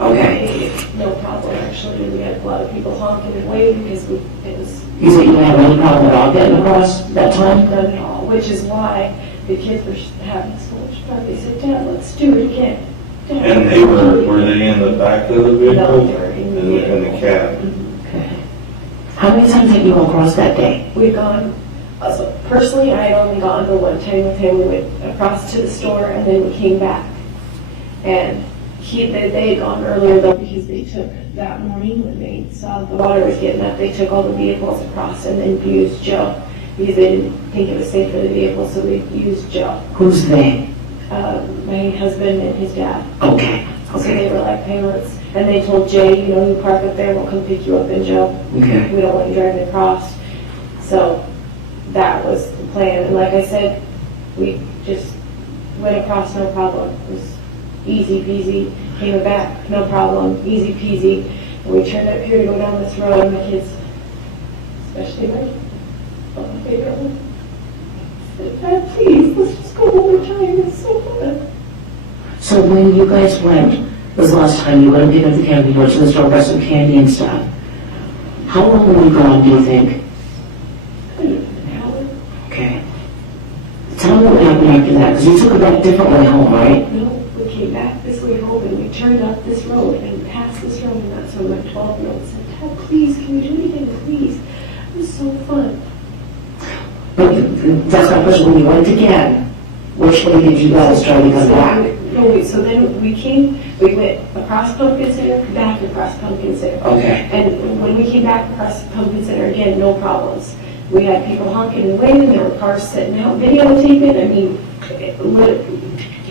Okay. No problem, actually. We had a lot of people honking and waving because it was You said you didn't have any problem at all getting across that time? none at all, which is why the kids were having so much fun. They said, Dad, let's do it again. Dad, And they were they in the back of the No, vehicle? they were in the In the cab? Okay. How many times have you gone across that day? We've gone, so personally, I had only gone the one time with him. We went across to the store and then we came back. And they had gone earlier though because they took that morning when they saw the water was getting up, they took all the vehicles across and then used Joe because they didn't think it was safe for the vehicle, so they used Joe. Who's they? My husband and his dad. Okay. So they Okay. were like, hey, and they told Jay, you know, you park up there, we'll come pick you up, and Joe, Okay. we don't want you driving across. So that was the plan. And like I said, we just went across, no problem. It was easy peasy, came back, no problem, easy peasy. And we turned up here to go down this road, and the kids, especially my favorite one, said, Dad, please, let's just go one more time, it's so fun. So when you guys went, was the last time you went and picked up the candy, you went to the store, got some candy and stuff. How long were you gone, do you think? An hour. Okay. Tell me what happened after that, because you took a back different way home, right? No, we came back this way home and we turned up this road and passed this road, and that's when my 12-year-old said, Dad, please, can we do it again, please? It was so fun. But that's my question, when you went again, which way did you guys try to come back? So then we went across Pumpkin Center, back across Pumpkin Center. Okay. And when we came back across Pumpkin Center, again, no problems. We had people honking and waving, there were cars sitting out videotaping, I mean,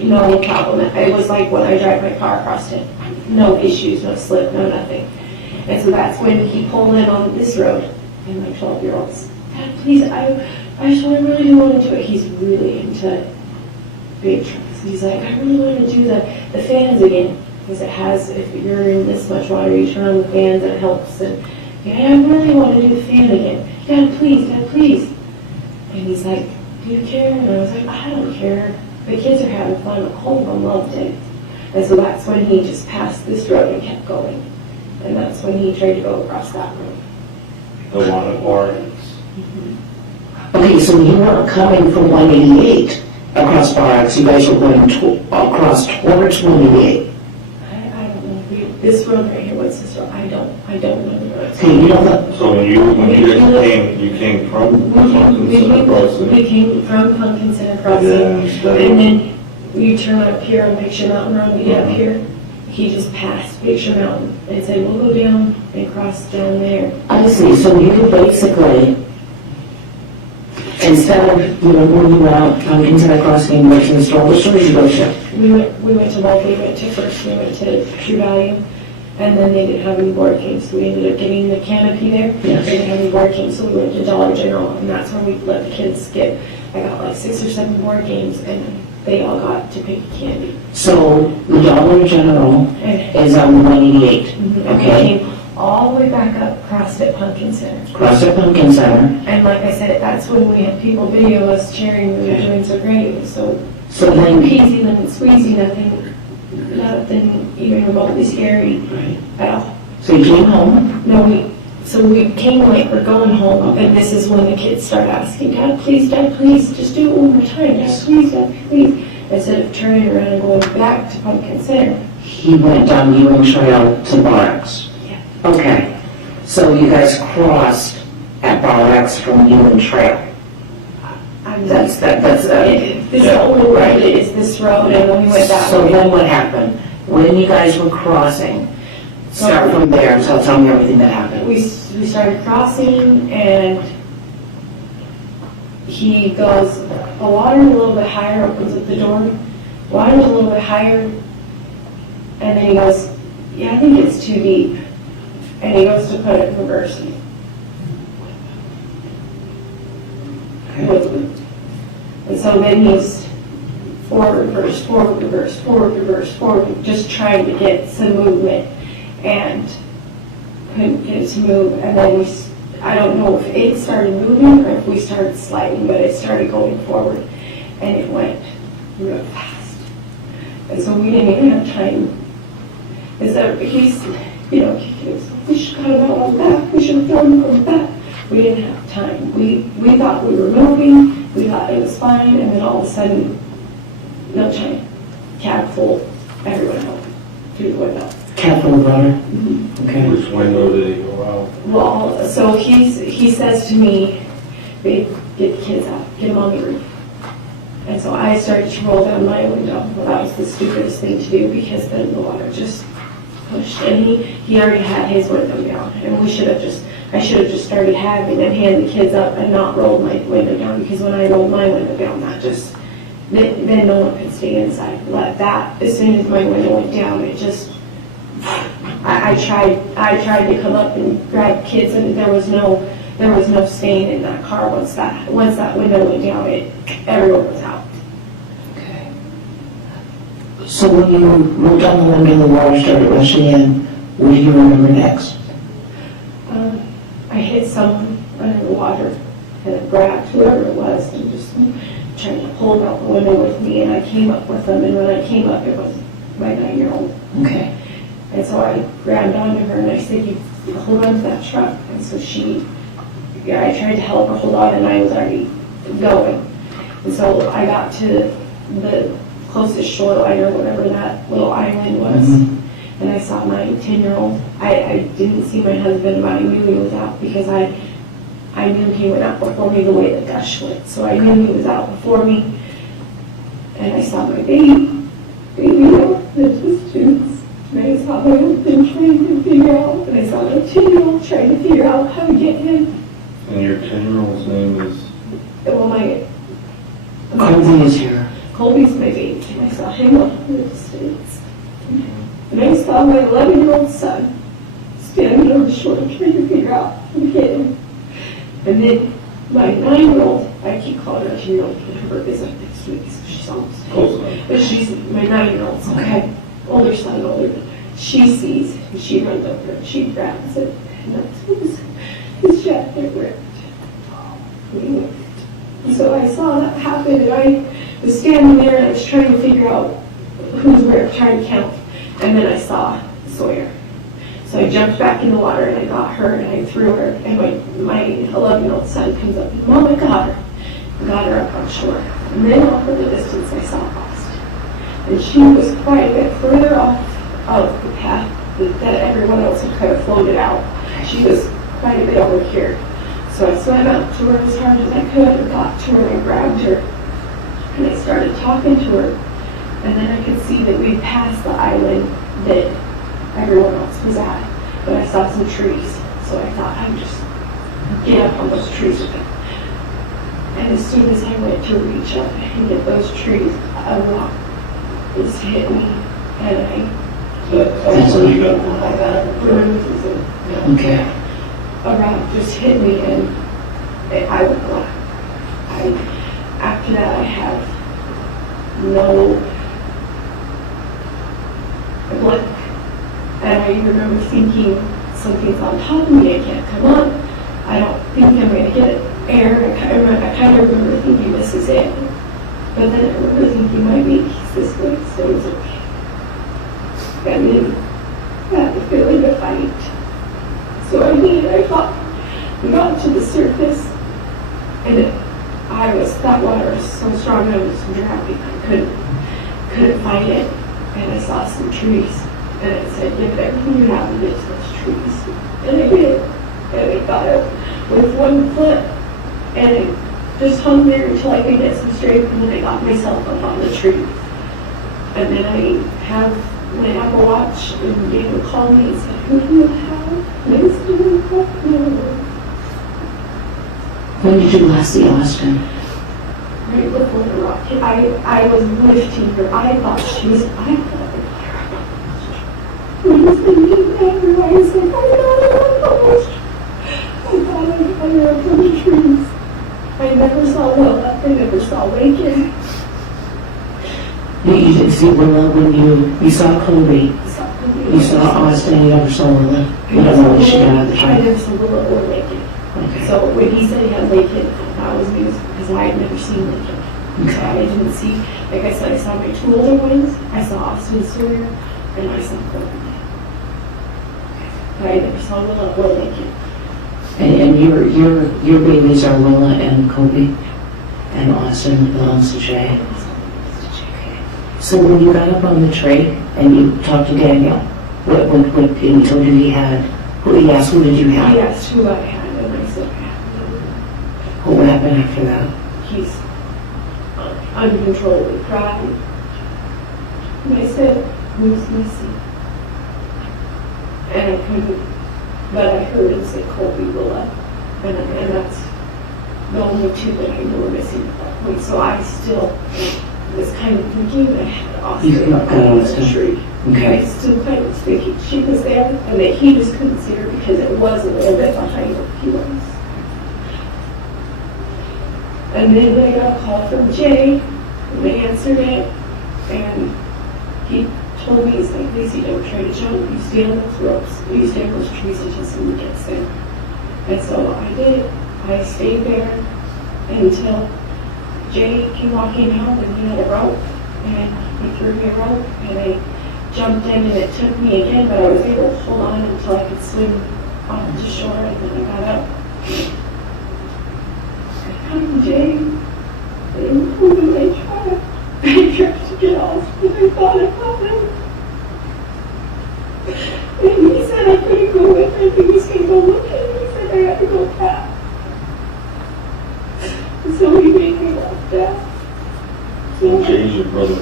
no problem. It was like when I drive my car across it, no issues, no slip, no nothing. And so that's when he pulled in on this road, and my 12-year-old's, Dad, please, I really do want to do it. He's really into big trucks. He's like, I really want to do the fans again, because it has, if you're in this much water, you turn on the fans and it helps. And yeah, I really want to do the fan again. Dad, please, Dad, please. And he's like, do you care? And I was like, I don't care. The kids are having fun. All of them loved it. And so that's when he just passed this road and kept going. And that's when he tried to go across that road. The one at Lawrence. Okay, so you weren't coming from 188 across Barracks, you guys were going across towards 188. I don't know. This road right here, what's this road? I don't remember. Okay, you know that, So when you guys came from Pumpkin Center crossing? We came from Pumpkin Center crossing, Yeah, and then you turn up here on Picture Mountain Road, we get up here, he just passed Picture Mountain and said, we'll go down and cross down there. I see, so you basically, instead of, when you went out Pumpkin Center crossing, you went to the store, which store did you go to? We went to both. We went to True Value, and then they didn't have any board games, so we ended up getting the canopy there. Yes. They didn't have any board games, so we went to Dollar General, and that's where we let the kids get, I got like 6 or 7 board games, and they all got to pick candy. So the Dollar General And is on 188, we okay? came all the way back up, crossed at Pumpkin Center. Across the Pumpkin Center. And like I said, that's when we had people video us cheering, we were doing so great, it was so So then, peasy, lemon squeezy, nothing nothing even remotely scary Right. at all. So you came home? No, we came late, we're going home, and this is when the kids start asking, Dad, please, just do it one more time, Dad, please, Dad, please. Instead of turning around and going back to Pumpkin Center. He went down Ewing Trail to Bar X? Yeah. Okay. So you guys crossed at Bar X from Ewing Trail? That's This is the only road, is this road, and then we went that So way. then what happened? When you guys were crossing, start from there, so tell me everything that happened. We started crossing, and he goes, the water a little bit higher, opens up the door, water's a little bit higher, and then he goes, yeah, I think it's too deep, and he goes to put it in reverse. And so then he's forward, reverse, forward, reverse, forward, reverse, forward, just trying to get some movement, and couldn't get it to move, and then I don't know if it started moving or if we started sliding, but it started going forward, and it went real fast. And so we didn't even have time. He's, kicking himself. We should have got him out on the back. We should have thrown him from the back. We didn't have time. We thought we were moving. We thought it was fine, and then all of a sudden, no time. Cab full. Everyone out through the window. Cat full of water? Okay. Which window did he go out? Well, so he says to me, babe, get the kids out, get them on the roof. And so I started to roll down my window. Well, that was the stupidest thing to do, because then the water just pushed. And he already had his window down, and I should have just started having them hand the kids up and not rolled my window down, because when I rolled my window down, then no one could stay inside. But that, as soon as my window went down, it just, I tried to come up and grab kids, and there was no staying in that car once that window went down. Everyone was out. Okay. So when you rolled down the window and the water started rushing in, what do you remember next? I hit someone under the water, and I grabbed whoever it was and just tried to pull them out the window with me, and I came up with them, and when I came up, it was my 9-year-old. Okay. And so I grabbed onto her, and I said, you hold on to that truck. And so I tried to help her hold on, and I was already going. And so I got to the closest shoreline, or whatever that little island was, and I saw my 10-year-old. I didn't see my husband, but I knew he was out, because I knew he went out before me the way the gush went. So I knew he was out before me. And I saw my baby girl, that was June's. And I saw my husband trying to figure out, and I saw my 10-year-old trying to figure out how to get him. And your 10-year-old's name is? Well, Colby is here. Colby's my baby, and I saw him up in the distance. And I saw my 11-year-old son standing on the shore trying to figure out how to get him. And then my 9-year-old, I keep calling her 10-year-old, because her birthday's like next week, so she's almost Close enough. But she's my 9-year-old, so okay. Older son, older. She sees, and she runs over, and she grabs it, and that's his jacket ripped. And so I saw that happen, and I was standing there, and I was trying to figure out who's where, trying to count. And then I saw Sawyer. So I jumped back in the water, and I got her, and I threw her, and my 11-year-old son comes up, and Mom, I got her. I got her up on shore. And then off in the distance, I saw Austin. And she was quite a bit further off of the path that everyone else had kind of floated out. She was quite a bit over here. So I swam out to her as hard as I could, and got to her and grabbed her. And I started talking to her. And then I could see that we'd passed the island that everyone else was at. But I saw some trees. So I thought I'd just get up on those trees with her. And as soon as I went to reach up and get those trees, a rock just hit me. And That's what you got. I got it. Okay. A rock just hit me, and I went black. After that, I have no blink. And I remember thinking, something's on top of me, I can't come up. I don't think I'm going to get air. I kind of remember thinking, this is it. But then I remember thinking, my baby's this way, so it's okay. And then I had the feeling to fight. So I did. I fought. We got to the surface, and that water was so strong I was drowning. I couldn't fight it. And I saw some trees, and it said, "Give everything you have to get to those trees." And I did. And I got up with one foot, and I just hung there until I could get some strength, and then I got myself up on the tree. And then I have my Apple Watch, and David called me and said, "Who do you have?" And I said, "I don't know." When did you last see Austin? Right before the rock hit, I was lifting her. I thought she was, I thought I was thinking that, I was like, I thought I got her up on the trees. I never saw Willa. I never saw Lincoln. You didn't see Willa when you saw Kobe. You saw Austin, you never saw Willa. You don't know when she got out of the I truck. never saw Willa or Lincoln. Okay. So when he said he had Lincoln, that was news because I had never seen Lincoln. So I didn't see, like I said, I saw my two older ones. I saw Austin Sawyer, and I saw Kobe. But I never saw Willa or Lincoln. And your babies are Willa and Kobe, and Austin belongs to Jay. So when you got up on the tray and you talked to Daniel, and he told you he asked who did you have? He asked who I had, and I said, What happened after that? he's uncontrollably crying. And I said, "Who's Lacey?" And I couldn't, but I heard him say Colby Willa, and that's the only two that I know were missing at that point. So I still was kind of thinking that I had Austin up on the tree. Okay. I still kind of was thinking she was there, and that he just couldn't see her because it was a little bit behind where he was. And then I got a call from Jay, and they answered it, and he told me, he's like, "Lacey, don't try to jump. You stay on those ropes. You stay on those trees until someone gets there." And so I did. I stayed there until Jay came walking out, and he had a rope, and he threw me a rope, and I jumped in, and it took me again, but I was able to hold on until I could swim off the shore, and then I got up. Jay, they were moving my truck. I tried to get off, but I thought about him. And he said I couldn't go with him. He was going to go look at me. He said I had to go back. So he made me walk back. So Jay's your brother.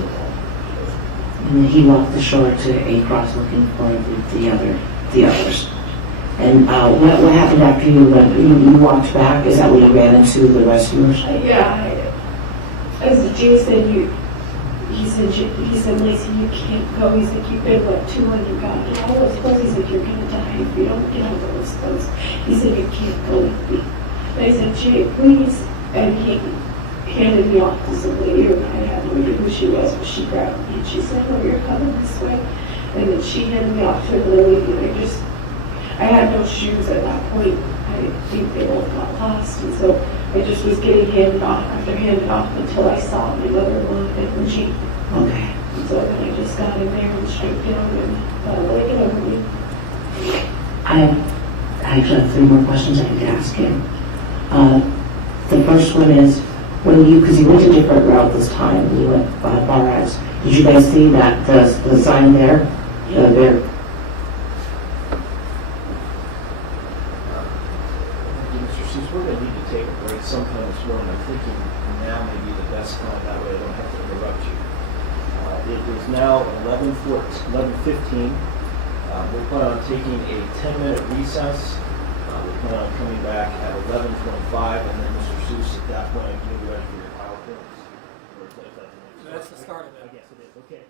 And then he walked the shore to across looking for the others. And what happened after you walked back? Is that when you ran into the rescuers? As Jay said, he said, "Lacey, you can't go." He's like, "You've been, what, 200 got get out of those clothes." He's like, "You're going to die if you don't get out of those clothes." He said, "You can't go with me." And I said, "Jay, please." And he handed me off to some lady, and I had no idea who she was, but she grabbed me and she said, "Oh, you're coming this way." And then she handed me off to another lady, and I had no shoes at that point. I think they both got lost, and so I just was getting handed off after handed off until I saw my mother-in-law and the Jeep. Okay. And so then I just got in there and stripped down and laid it over me. I actually have 3 more questions I need to ask him. The first one is, because you went a different route this time, you went by Barras. Did you guys see that the sign there? There. Mr. Seuss, we're going to need to take a break sometime this morning. I'm thinking now may be the best time, that way I don't have to interrupt you. It is now 11:15. We plan on taking a 10-minute recess. We plan on coming back at 11:25, and then Mr. Seuss, at that point, I can be ready for your final appearance. That's the start of it. I guess it is. Okay.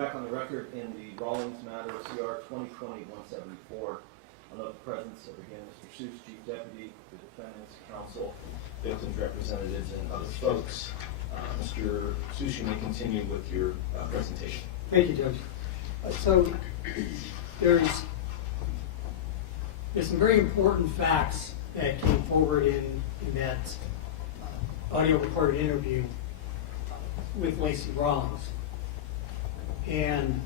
back on the record in the Rollins matter, CR 2020-174. I'll note the presence of, again, Mr. Seuss, Chief Deputy, the defendants, counsel, victims' representatives, and other folks. Mr. Seuss, you may continue with your presentation. Thank you, Judge. So there's some very important facts that came forward in that audio recorded interview with Lacey Rawlings. And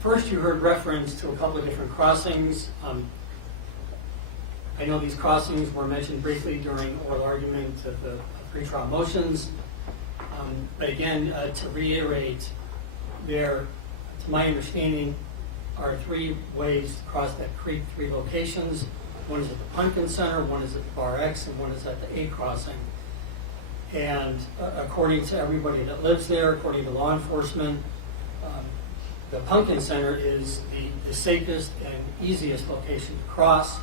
first you heard reference to a couple of different crossings. I know these crossings were mentioned briefly during oral argument of the pretrial motions. But again, to reiterate, there, to my understanding, are 3 ways to cross that creek, 3 locations. One is at the Pumpkin Center, one is at the Bar X, and one is at the A crossing. And according to everybody that lives there, according to law enforcement, the Pumpkin Center is the safest and easiest location to cross,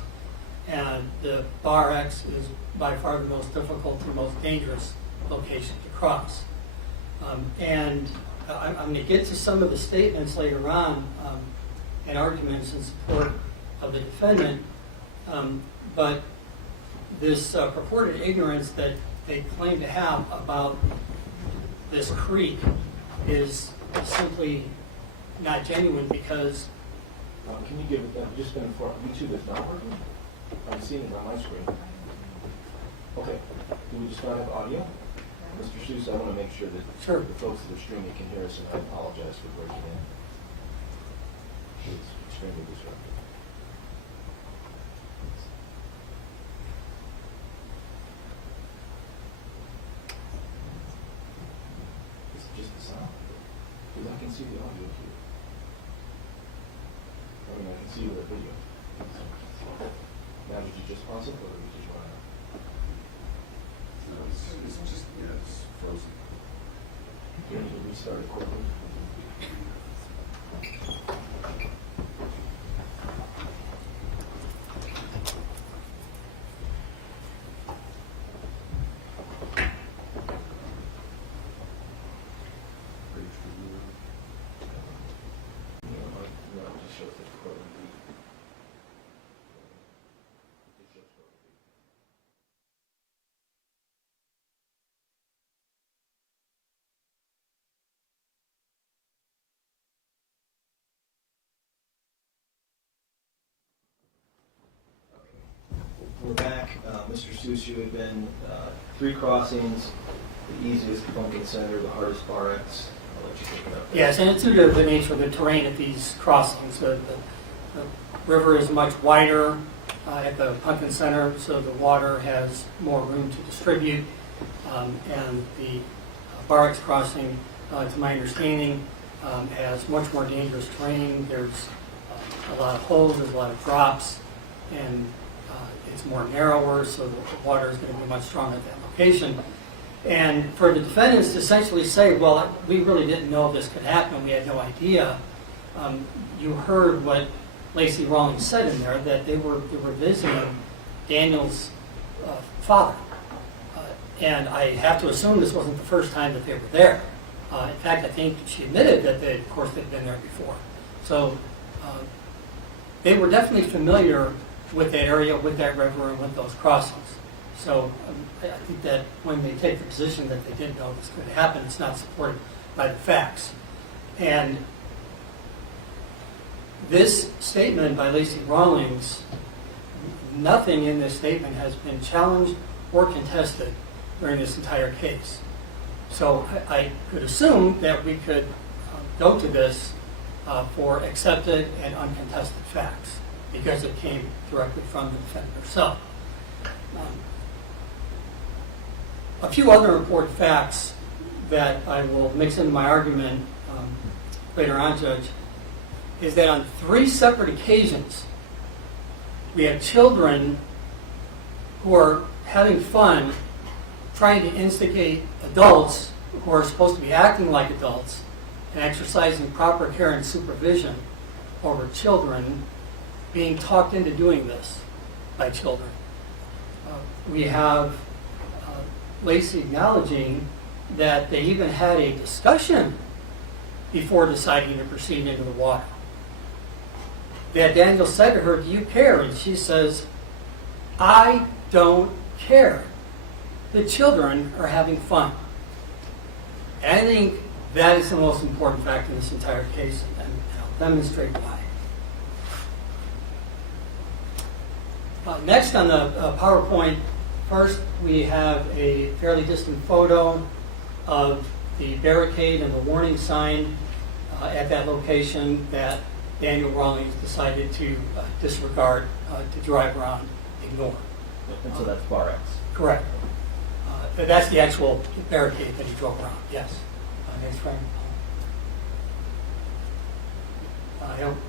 and the Bar X is by far the most difficult and most dangerous location to cross. And I'm going to get to some of the statements later on and arguments in support of the defendant, but this purported ignorance that they claim to have about this creek is simply not genuine because... Can you give it that? Just been informed. YouTube is not working? I'm seeing it on my screen. Okay. Do we just not have audio? Mr. Seuss, I want to make sure that Sure. the folks that are streaming can hear us, and I apologize for breaking in. It's extremely disruptive. Is it just the sound? Because I can see the audio too. I mean, I can see the video. Now, did you just pause it, or did you just run out? No, it's just, yeah, it's frozen. Do you need to restart it quickly? No, it just shows the recording beat. It just shows recording beat. We're back. Mr. Seuss, you have been 3 crossings, the easiest Pumpkin Center, the hardest Bar X. I'll let you take it up. Yes, and it's due to the nature of the terrain at these crossings. The river is much wider at the Pumpkin Center, so the water has more room to distribute. And the Bar X crossing, to my understanding, has much more dangerous terrain. There's a lot of holes, there's a lot of drops, and it's more narrower, so the water is going to be much stronger at that location. And for the defendants to essentially say, well, we really didn't know this could happen, we had no idea, you heard what Lacey Rawlings said in there, that they were visiting Daniel's father. And I have to assume this wasn't the first time that they were there. In fact, I think she admitted that they, of course, they'd been there before. So they were definitely familiar with that area, with that river, and with those crossings. So I think that when they take the position that they didn't know this could happen, it's not supported by the facts. And this statement by Lacey Rawlings, nothing in this statement has been challenged or contested during this entire case. So I could assume that we could go to this for accepted and uncontested facts because it came directly from the defendant herself. A few other important facts that I will mix into my argument later on, Judge, is that on 3 separate occasions, we have children who are having fun trying to instigate adults who are supposed to be acting like adults and exercising proper care and supervision over children being talked into doing this by children. We have Lacey acknowledging that they even had a discussion before deciding to proceed into the water. That Daniel said to her, "Do you care?" And she says, "I don't care. The children are having fun." And I think that is the most important fact in this entire case, and I'll demonstrate why. Next on the PowerPoint, first we have a fairly distant photo of the barricade and the warning sign at that location that Daniel Rawlings decided to disregard, to drive around, ignore. And so that's bar X. Correct. That's the actual barricade that he drove around, yes. Next frame.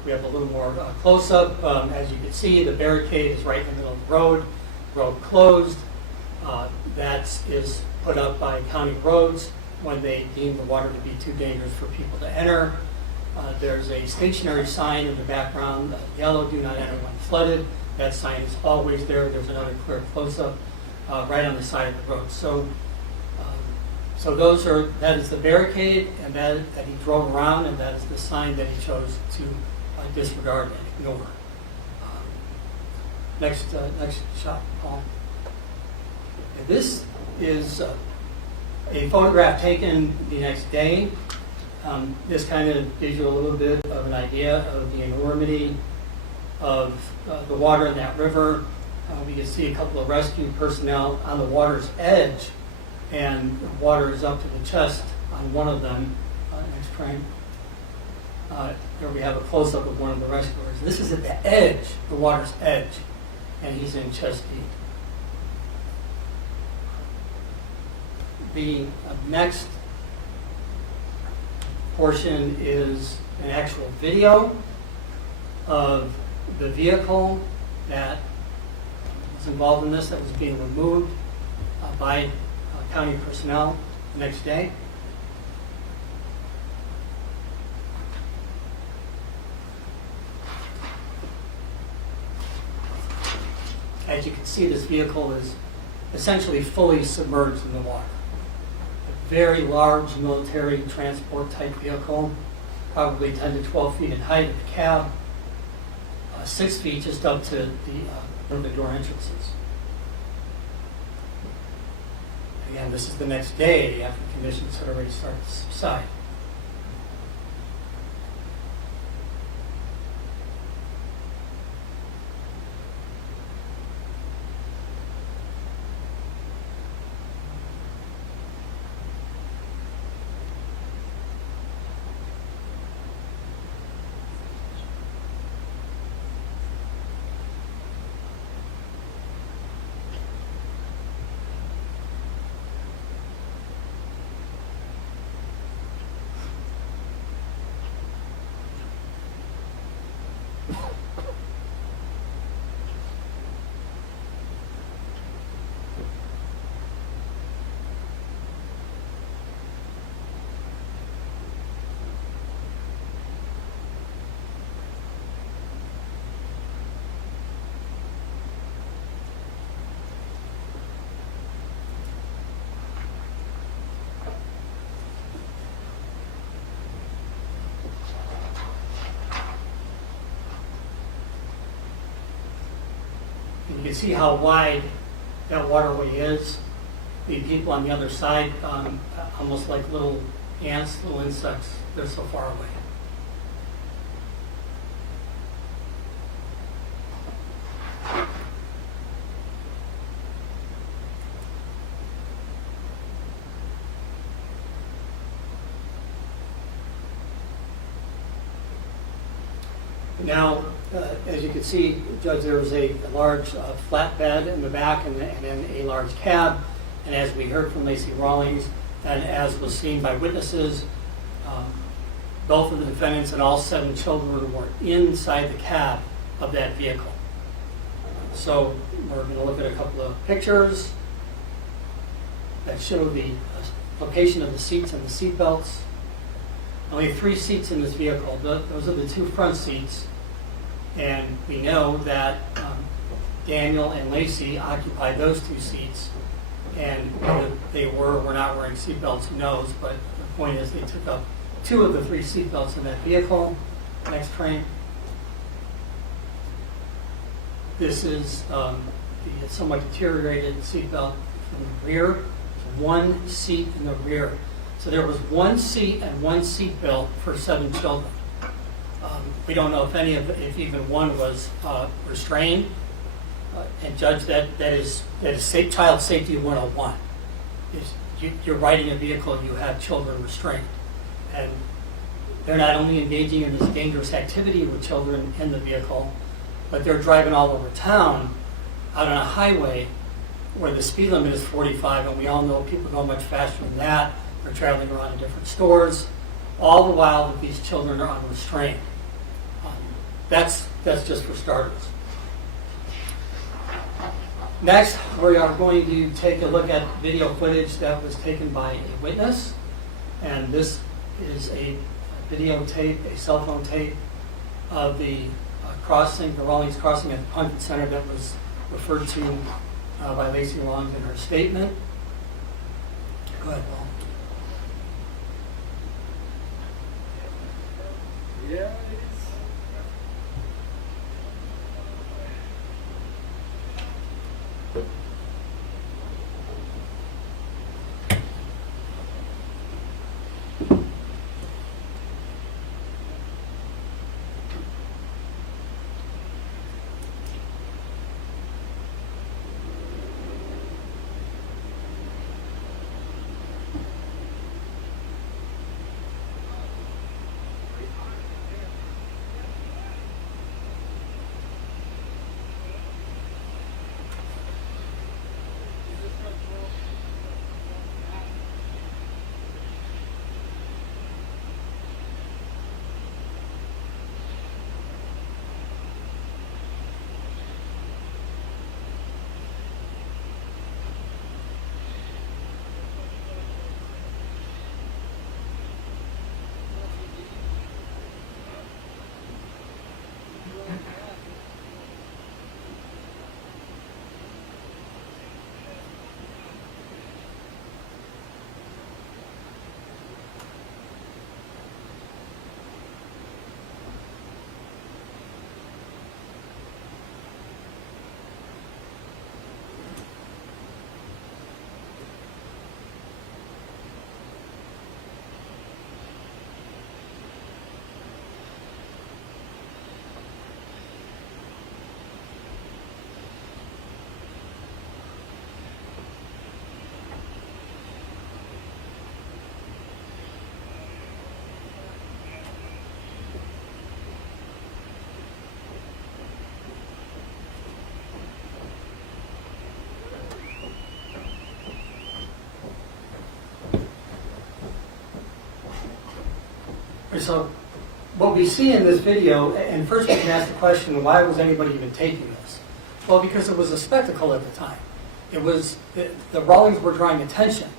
We have a little more close-up. As you can see, the barricade is right in the middle of the road closed. That is put up by county roads when they deem the water to be too dangerous for people to enter. There's a stationary sign in the background, yellow, "Do not enter when flooded." That sign is always there. There's another clear close-up right on the side of the road. So that is the barricade, and that he drove around, and that is the sign that he chose to disregard and ignore. Next shot, Paul. And this is a photograph taken the next day. This kind of gives you a little bit of an idea of the enormity of the water in that river. We can see a couple of rescue personnel on the water's edge, and the water is up to the chest on one of them. Next frame. Here we have a close-up of one of the rescuers. This is at the edge, the water's edge, and he's in chest deep. The next portion is an actual video of the vehicle that was involved in this, that was being removed by county personnel the next day. As you can see, this vehicle is essentially fully submerged in the water. A very large military transport type vehicle, probably 10 to 12 feet in height at the cab, 6 feet just up to the door entrances. Again, this is the next day after conditions had already started to subside. You can see how wide that waterway is. The people on the other side, almost like little ants, little insects, they're so far away. Now, as you can see, Judge, there was a large flatbed in the back and then a large cab. And as we heard from Lacey Rawlings, and as was seen by witnesses, both of the defendants and all 7 children were inside the cab of that vehicle. So we're going to look at a couple of pictures that show the location of the seats and the seat belts. Only 3 seats in this vehicle. Those are the 2 front seats. And we know that Daniel and Lacey occupied those 2 seats. And whether they were not wearing seat belts, who knows? But the point is they took up 2 of the 3 seatbelts in that vehicle. Next frame. This is the somewhat deteriorated seatbelt from the rear. 1 seat in the rear. So there was 1 seat and 1 seatbelt for 7 children. We don't know if even one was restrained. And Judge, that is child safety 101. You're riding a vehicle, you have children restrained. And they're not only engaging in this dangerous activity with children in the vehicle, but they're driving all over town out on a highway where the speed limit is 45, and we all know people go much faster than that. They're traveling around to different stores, all the while that these children are unrestrained. That's just for starters. Next, we are going to take a look at video footage that was taken by a witness, and this is a videotape, a cell phone tape of the crossing, the Rollins crossing at the Pumpkin Center that was referred to by Lacey Rawlings in her statement. Go ahead, Paul. Yeah. So what we see in this video, and first we can ask the question, why was anybody even taking this? Well, because it was a spectacle at the time. It was, the Rollins were drawing attention.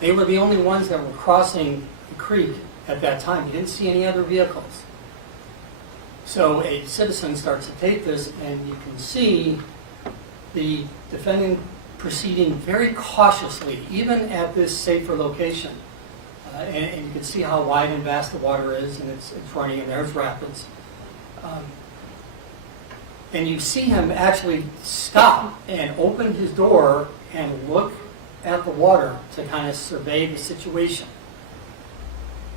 They were the only ones that were crossing the creek at that time. You didn't see any other vehicles. So a citizen starts to tape this, and you can see the defendant proceeding very cautiously, even at this safer location. And you can see how wide and vast the water is, and it's running, and there's rapids. And you see him actually stop and open his door and look at the water to kind of survey the situation.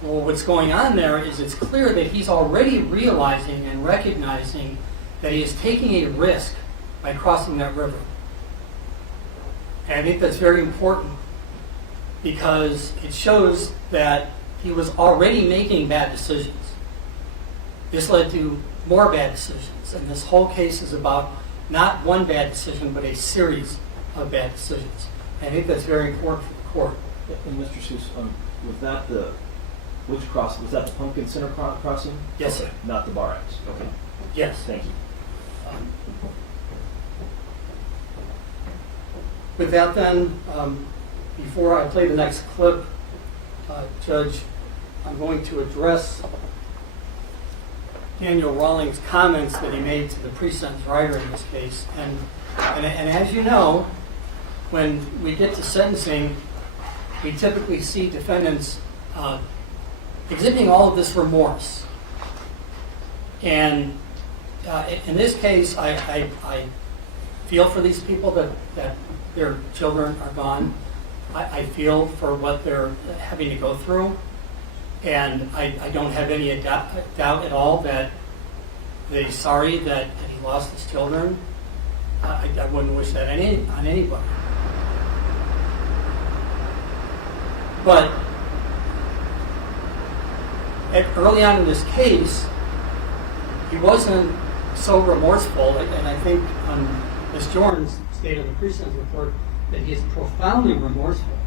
Well, what's going on there is it's clear that he's already realizing and recognizing that he is taking a risk by crossing that river. And I think that's very important, because it shows that he was already making bad decisions. This led to more bad decisions, and this whole case is about not one bad decision, but a series of bad decisions. And I think that's very important for the court. And Mr. Seuss, was that which crossing? Was that the Pumpkin Center crossing? Yes, sir. Not the Bar X? Okay. Yes. Thank you. With that then, before I play the next clip, Judge, I'm going to address Daniel Rawlings' comments that he made to the pre-sentence writer in this case. And as you know, when we get to sentencing, we typically see defendants exhibiting all of this remorse. And in this case, I feel for these people that their children are gone. I feel for what they're having to go through. And I don't have any doubt at all that they're sorry that he lost his children. I wouldn't wish that on anybody. But early on in this case, he wasn't so remorseful, and I think Ms. Jordan's stated in the pre-sentence report that he is profoundly remorseful.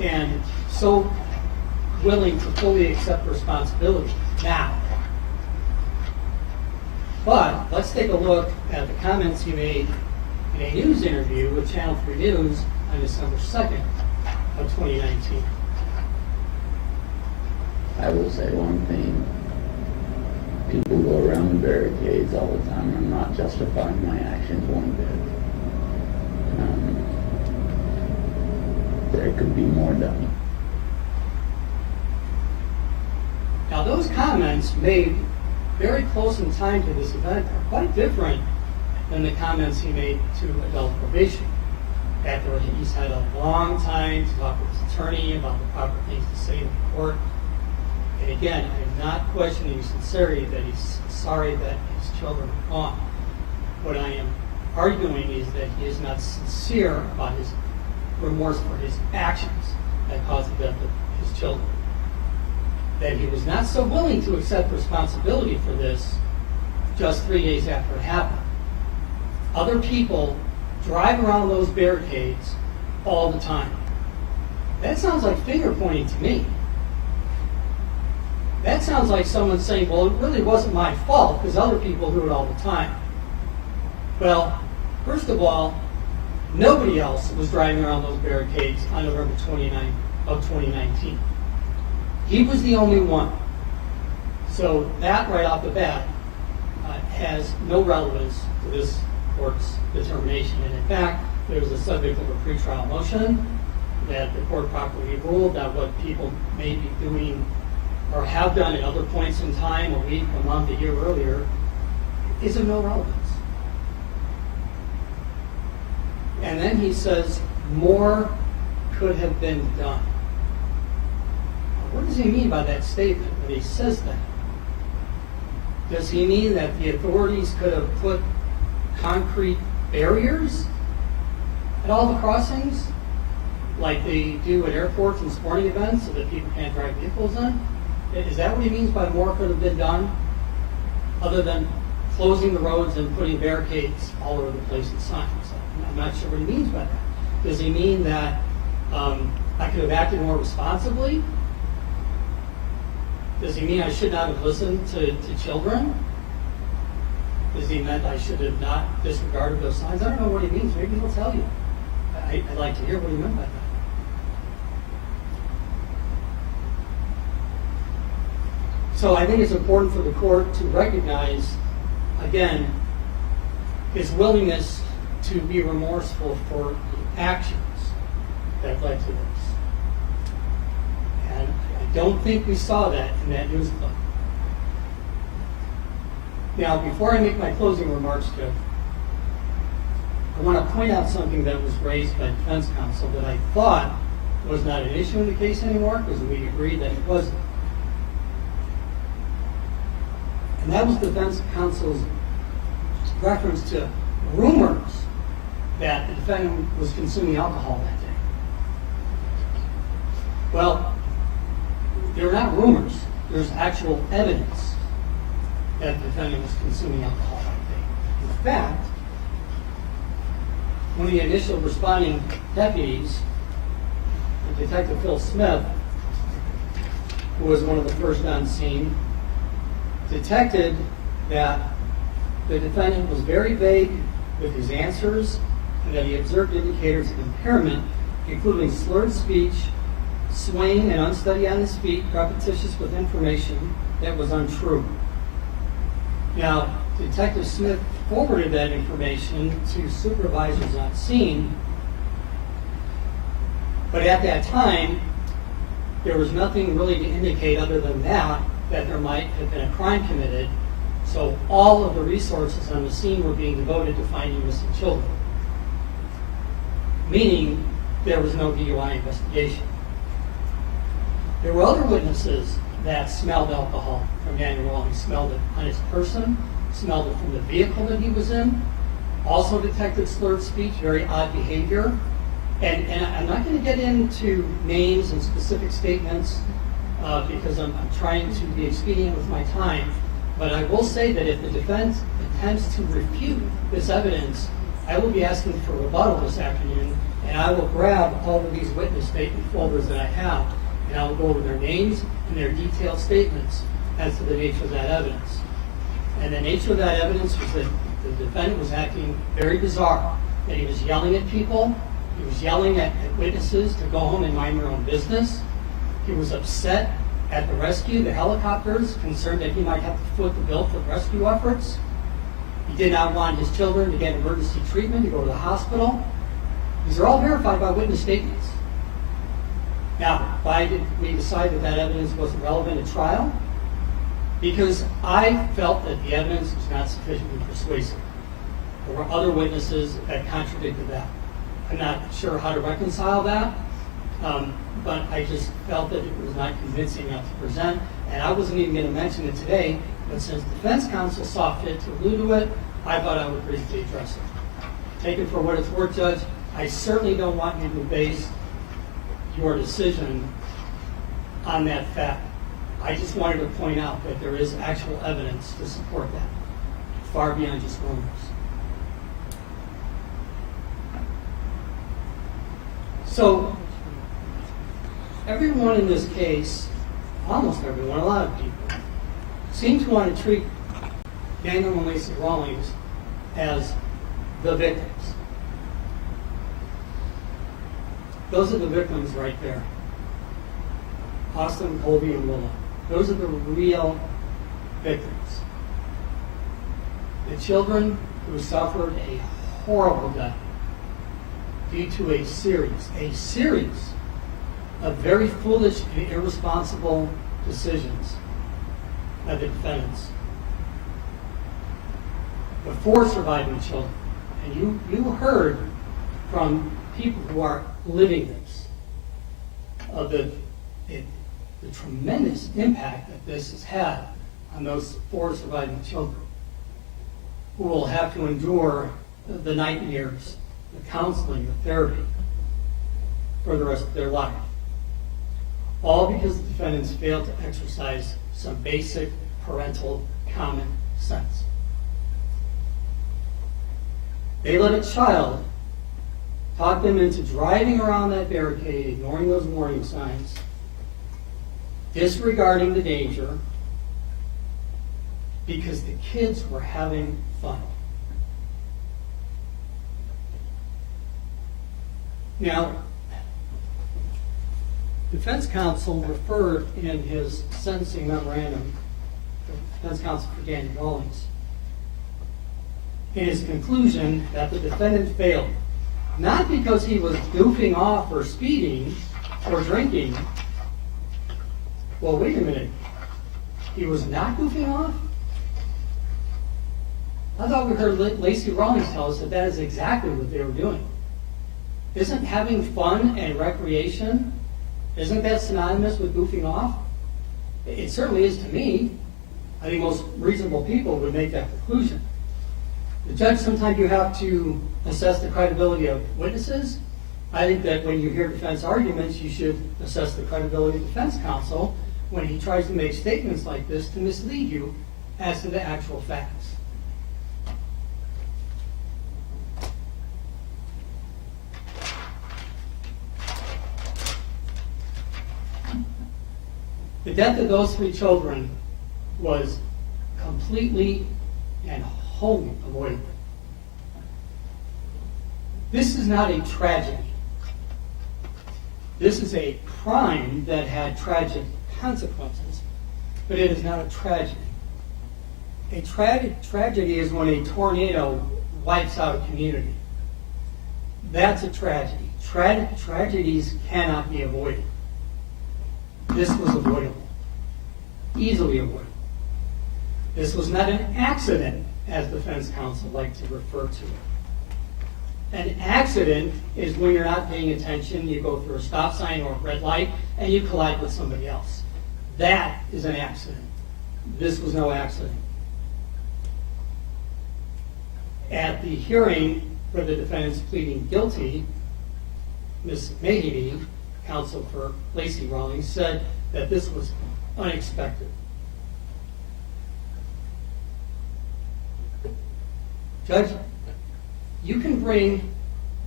And so willing to fully accept responsibility now. But let's take a look at the comments he made in a news interview with Channel 3 News on December 2nd of 2019. I will say one thing. People go around the barricades all the time. I'm not justifying my actions one bit. There could be more done. Now those comments made very close in time to this event are quite different than the comments he made to adult probation, after he's had a long time to talk with his attorney about the proper things to say in the court. And again, I am not questioning his sincerity that he's sorry that his children are gone. What I am arguing is that he is not sincere about his remorse for his actions that caused the death of his children. That he was not so willing to accept responsibility for this just 3 days after it happened. Other people drive around those barricades all the time. That sounds like finger pointing to me. That sounds like someone saying, well, it really wasn't my fault because other people do it all the time. Well, first of all, nobody else was driving around those barricades on November 29th of 2019. He was the only one. So that right off the bat has no relevance to this court's determination. And in fact, there was a subject of a pretrial motion that the court properly ruled that what people may be doing or have done at other points in time, a week, a month, a year earlier, is of no relevance. And then he says, more could have been done. What does he mean by that statement when he says that? Does he mean that the authorities could have put concrete barriers at all the crossings, like they do at airports and sporting events so that people can't drive vehicles in? Is that what he means by more could have been done? Other than closing the roads and putting barricades all over the place and signs. I'm not sure what he means by that. Does he mean that I could have acted more responsibly? Does he mean I should not have listened to children? Does he mean I should have not disregarded those signs? I don't know what he means. Maybe he'll tell you. I'd like to hear what he meant by that. So I think it's important for the court to recognize, again, his willingness to be remorseful for the actions that led to this. And I don't think we saw that in that news clip. Now, before I make my closing remarks, Jeff, I want to point out something that was raised by defense counsel that I thought was not an issue in the case anymore, because we agreed that it wasn't. And that was defense counsel's reference to rumors that the defendant was consuming alcohol that day. Well, they're not rumors. There's actual evidence that the defendant was consuming alcohol that day. In fact, one of the initial responding deputies, Detective Phil Smith, who was one of the first on scene, detected that the defendant was very vague with his answers and that he observed indicators of impairment, including slurred speech, swaying and unsteady on his feet, repetitious with information that was untrue. Now, Detective Smith forwarded that information to supervisors on scene, but at that time, there was nothing really to indicate other than that there might have been a crime committed. So all of the resources on the scene were being devoted to finding missing children, meaning there was no DUI investigation. There were other witnesses that smelled alcohol from Daniel Rawlings, smelled it on his person, smelled it from the vehicle that he was in, also detected slurred speech, very odd behavior. And I'm not going to get into names and specific statements because I'm trying to be expedient with my time. But I will say that if the defense attempts to refute this evidence, I will be asking for rebuttal this afternoon, and I will grab all of these witness statement folders that I have, and I will go over their names and their detailed statements as to the nature of that evidence. And the nature of that evidence was that the defendant was acting very bizarre, that he was yelling at people, he was yelling at witnesses to go home and mind their own business. He was upset at the rescue, the helicopters, concerned that he might have to foot the bill for rescue efforts. He did not want his children to get emergency treatment, to go to the hospital. These are all verified by witness statements. Now, why did we decide that evidence wasn't relevant at trial? Because I felt that the evidence was not sufficiently persuasive. There were other witnesses that contradicted that. I'm not sure how to reconcile that, but I just felt that it was not convincing enough to present, and I wasn't even going to mention it today, but since defense counsel saw fit to allude to it, I thought I would briefly address it. Take it for what it's worth, Judge. I certainly don't want you to base your decision on that fact. I just wanted to point out that there is actual evidence to support that, far beyond just rumors. So, everyone in this case, almost everyone, a lot of people, seem to want to treat Daniel and Lacey Rawlings as the victims. Those are the victims right there. Austin, Colby, and Willow. Those are the real victims. The children who suffered a horrible death due to a series of very foolish and irresponsible decisions by the defendants. The 4 surviving children, and you heard from people who are living this, of the tremendous impact that this has had on those 4 surviving children, who will have to endure the nightmares, the counseling, the therapy for the rest of their life. All because the defendants failed to exercise some basic parental common sense. They let a child talk them into driving around that barricade, ignoring those warning signs, disregarding the danger, because the kids were having fun. Now, defense counsel referred in his sentencing memorandum, defense counsel for Daniel Rollins, in his conclusion that the defendant failed, not because he was goofing off or speeding or drinking. Well, wait a minute. He was not goofing off? I thought we heard Lacey Rawlings tell us that is exactly what they were doing. Isn't having fun and recreation, isn't that synonymous with goofing off? It certainly is to me. I think most reasonable people would make that conclusion. The judge, sometimes you have to assess the credibility of witnesses. I think that when you hear defense arguments, you should assess the credibility of defense counsel when he tries to make statements like this to mislead you as to the actual facts. The death of those 3 children was completely and wholly avoidable. This is not a tragedy. This is a crime that had tragic consequences, but it is not a tragedy. A tragedy is when a tornado wipes out a community. That's a tragedy. Tragedies cannot be avoided. this was avoidable, easily avoidable. This was not an accident, as defense counsel like to refer to it. An accident is when you're not paying attention, you go through a stop sign or a red light, and you collide with somebody else. That is an accident. This was no accident. At the hearing for the defendants pleading guilty, Ms. Mahoney, counsel for Lacey Rawlings, said that this was unexpected. Judge, you can bring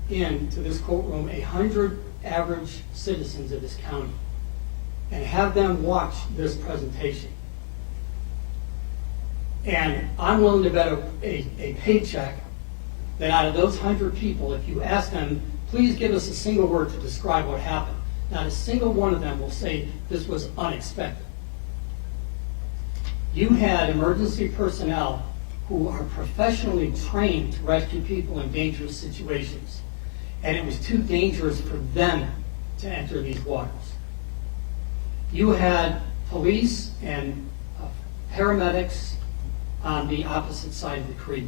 into this courtroom 100 average citizens of this county and have them watch this presentation. And I'm willing to bet a paycheck that out of those 100 people, if you ask them, please give us a single word to describe what happened, not a single one of them will say this was unexpected. You had emergency personnel who are professionally trained to rescue people in dangerous situations, and it was too dangerous for them to enter these waters. You had police and paramedics on the opposite side of the creek,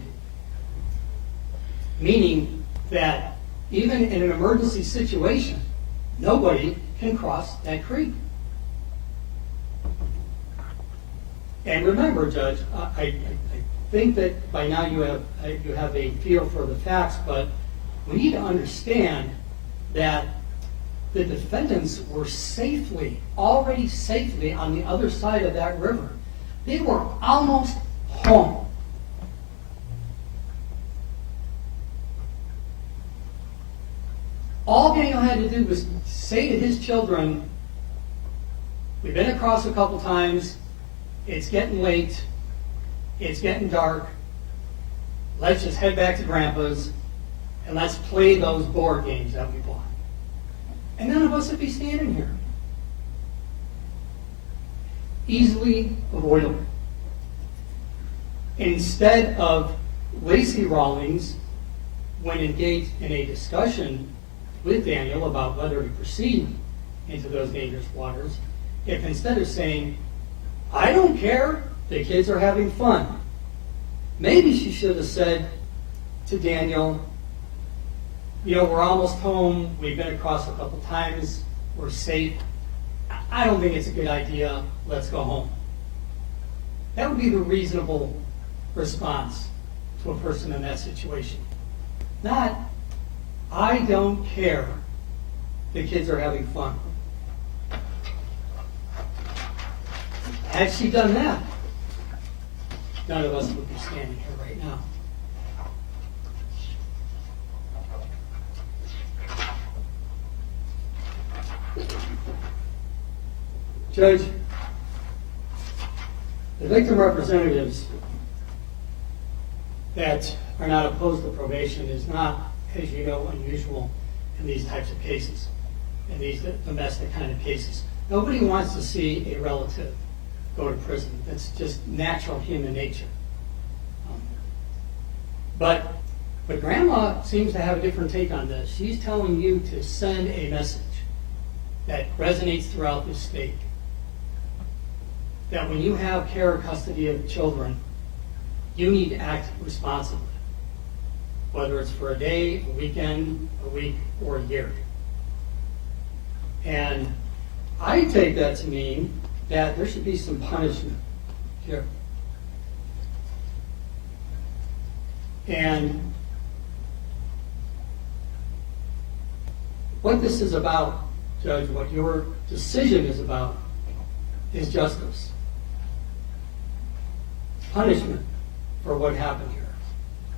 meaning that even in an emergency situation, nobody can cross that creek. And remember, Judge, I think that by now you have a feel for the facts, but we need to understand that the defendants were already safely on the other side of that river. They were almost home. All Daniel had to do was say to his children, we've been across a couple times, it's getting late, it's getting dark, let's just head back to Grandpa's and let's play those board games that we bought. And none of us would be standing here. Easily avoidable. Instead of Lacey Rawlings, when engaged in a discussion with Daniel about whether to proceed into those dangerous waters, if instead of saying, I don't care, the kids are having fun, maybe she should have said to Daniel, you know, we're almost home, we've been across a couple times, we're safe, I don't think it's a good idea, let's go home. That would be the reasonable response to a person in that situation. Not, I don't care, the kids are having fun. Had she done that, none of us would be standing here right now. Judge, the victim representatives that are not opposed to probation is not, as you know, unusual in these types of cases, in these domestic kind of cases. Nobody wants to see a relative go to prison. That's just natural human nature. But Grandma seems to have a different take on this. She's telling you to send a message that resonates throughout this state. That when you have care or custody of children, you need to act responsibly. Whether it's for a day, a weekend, a week, or a year. And I take that to mean that there should be some punishment here. And what this is about, Judge, what your decision is about, is justice. Punishment for what happened here.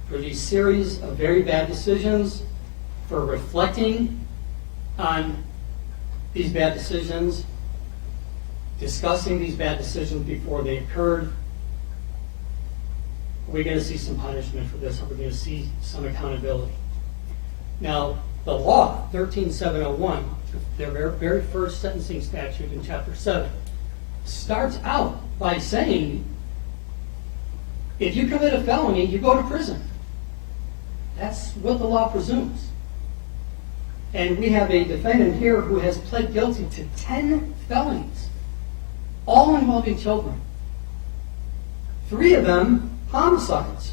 For these series of very bad decisions, for reflecting on these bad decisions, discussing these bad decisions before they occurred. We're going to see some punishment for this, and we're going to see some accountability. Now, the law, 13701, the very first sentencing statute in Chapter 7, starts out by saying, if you commit a felony, you go to prison. That's what the law presumes. And we have a defendant here who has pled guilty to 10 felonies all involving children. 3 of them homicides.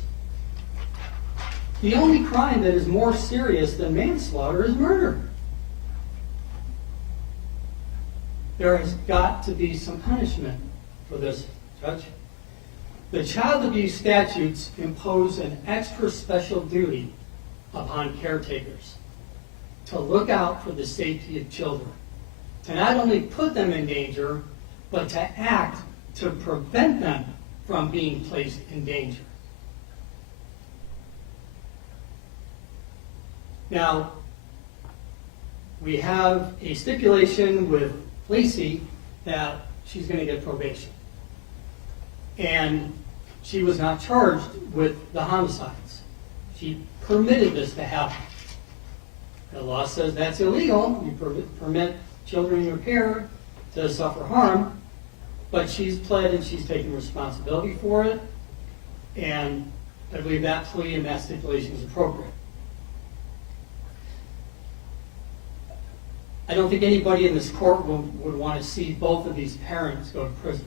The only crime that is more serious than manslaughter is murder. There has got to be some punishment for this, Judge. The child abuse statutes impose an extra special duty upon caretakers to look out for the safety of children, to not only put them in danger, but to act to prevent them from being placed in danger. Now, we have a stipulation with Lacey that she's going to get probation. And she was not charged with the homicides. She permitted this to happen. The law says that's illegal. You permit children in your care to suffer harm, but she's pled and she's taken responsibility for it, and I believe that plea and that stipulation is appropriate. I don't think anybody in this courtroom would want to see both of these parents go to prison.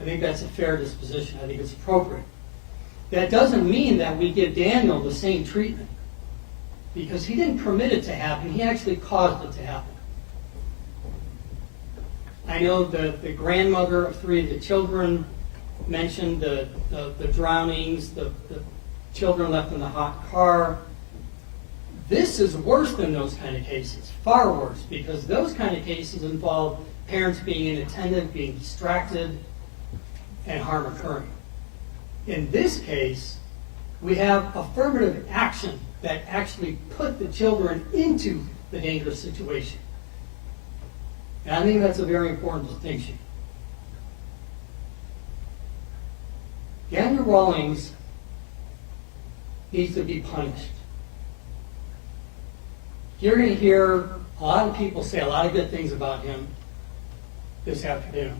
I think that's a fair disposition. I think it's appropriate. That doesn't mean that we give Daniel the same treatment, because he didn't permit it to happen. He actually caused it to happen. I know that the grandmother of 3 of the children mentioned the drownings, the children left in the hot car. This is worse than those kind of cases, far worse, because those kind of cases involve parents being inattentive, being distracted, and harm occurring. In this case, we have affirmative action that actually put the children into the dangerous situation. And I think that's a very important distinction. Daniel Rawlings needs to be punished. You're going to hear a lot of people say a lot of good things about him this afternoon.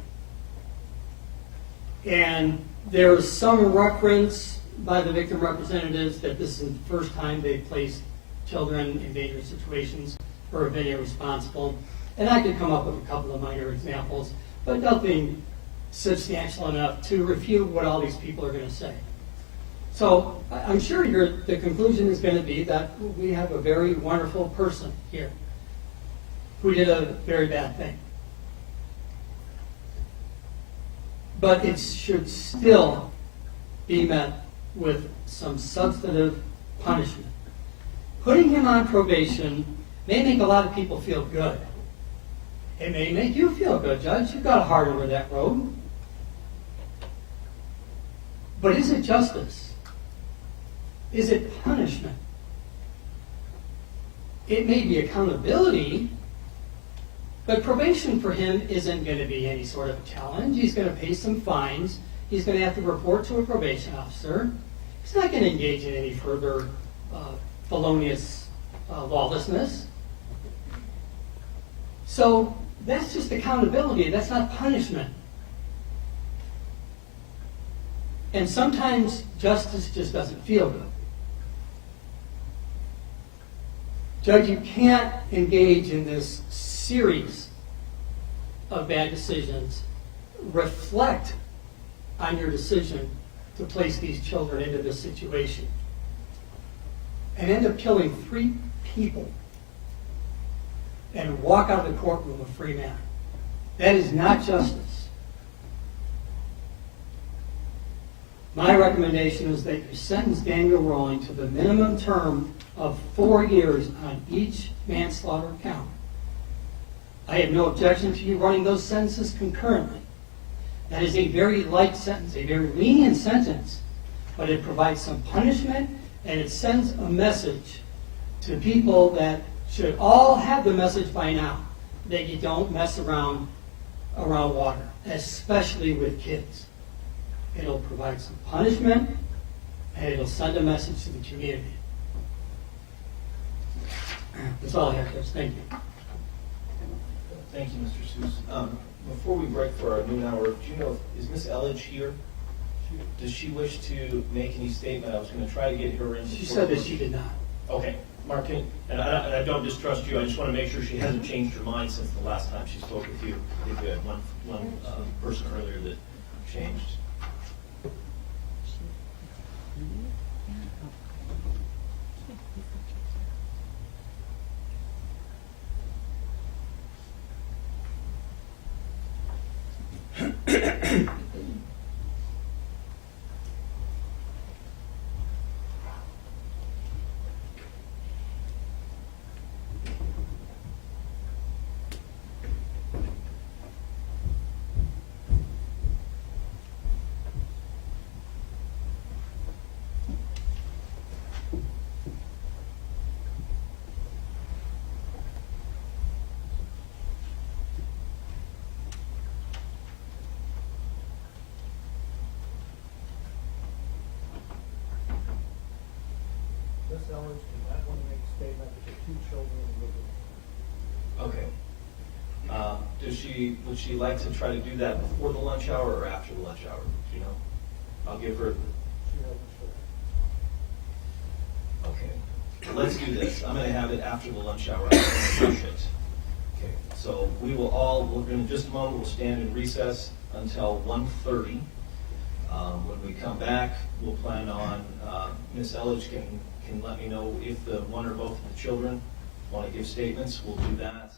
And there's some reference by the victim representatives that this is the first time they've placed children in dangerous situations or have been irresponsible. And I could come up with a couple of minor examples, but nothing substantial enough to refute what all these people are going to say. So I'm sure the conclusion is going to be that we have a very wonderful person here who did a very bad thing. But it should still be met with some substantive punishment. Putting him on probation may make a lot of people feel good. It may make you feel good, Judge. You've got a heart over that road. But is it justice? Is it punishment? It may be accountability, but probation for him isn't going to be any sort of a challenge. He's going to pay some fines. He's going to have to report to a probation officer. He's not going to engage in any further felonious lawlessness. So that's just accountability. That's not punishment. And sometimes justice just doesn't feel good. Judge, you can't engage in this series of bad decisions. Reflect on your decision to place these children into this situation and end up killing 3 people and walk out of the courtroom a free man. That is not justice. My recommendation is that you sentence Daniel Rawlings to the minimum term of 4 years on each manslaughter count. I have no objection to you running those sentences concurrently. That is a very light sentence, a very lenient sentence, but it provides some punishment and it sends a message to people that should all have the message by now that you don't mess around water, especially with kids. It'll provide some punishment and it'll send a message to the community. That's all I have, Judge. Thank you. Thank you, Mr. Seuss. Before we break for our noon hour, do you know, is Miss Elledge here? Does she wish to make any statement? I was going to try to get her in. She said that she did not. Okay. Mark, and I don't distrust you, I just want to make sure she hasn't changed her mind since the last time she spoke with you. I think we had one person earlier that changed. Ms. Ellers, do not want to make a statement with the two children living. Okay. Would she like to try to do that before the lunch hour or after the lunch hour? Do you know? I'll give her. She hasn't sure. Okay. Let's do this. I'm going to have it after the lunch hour. I'm going to push it. Okay. So we're in just a moment, we'll stand in recess until 1:30. When we come back, we'll plan on, Ms. Elledge can let me know if the one or both of the children want to give statements. We'll do that.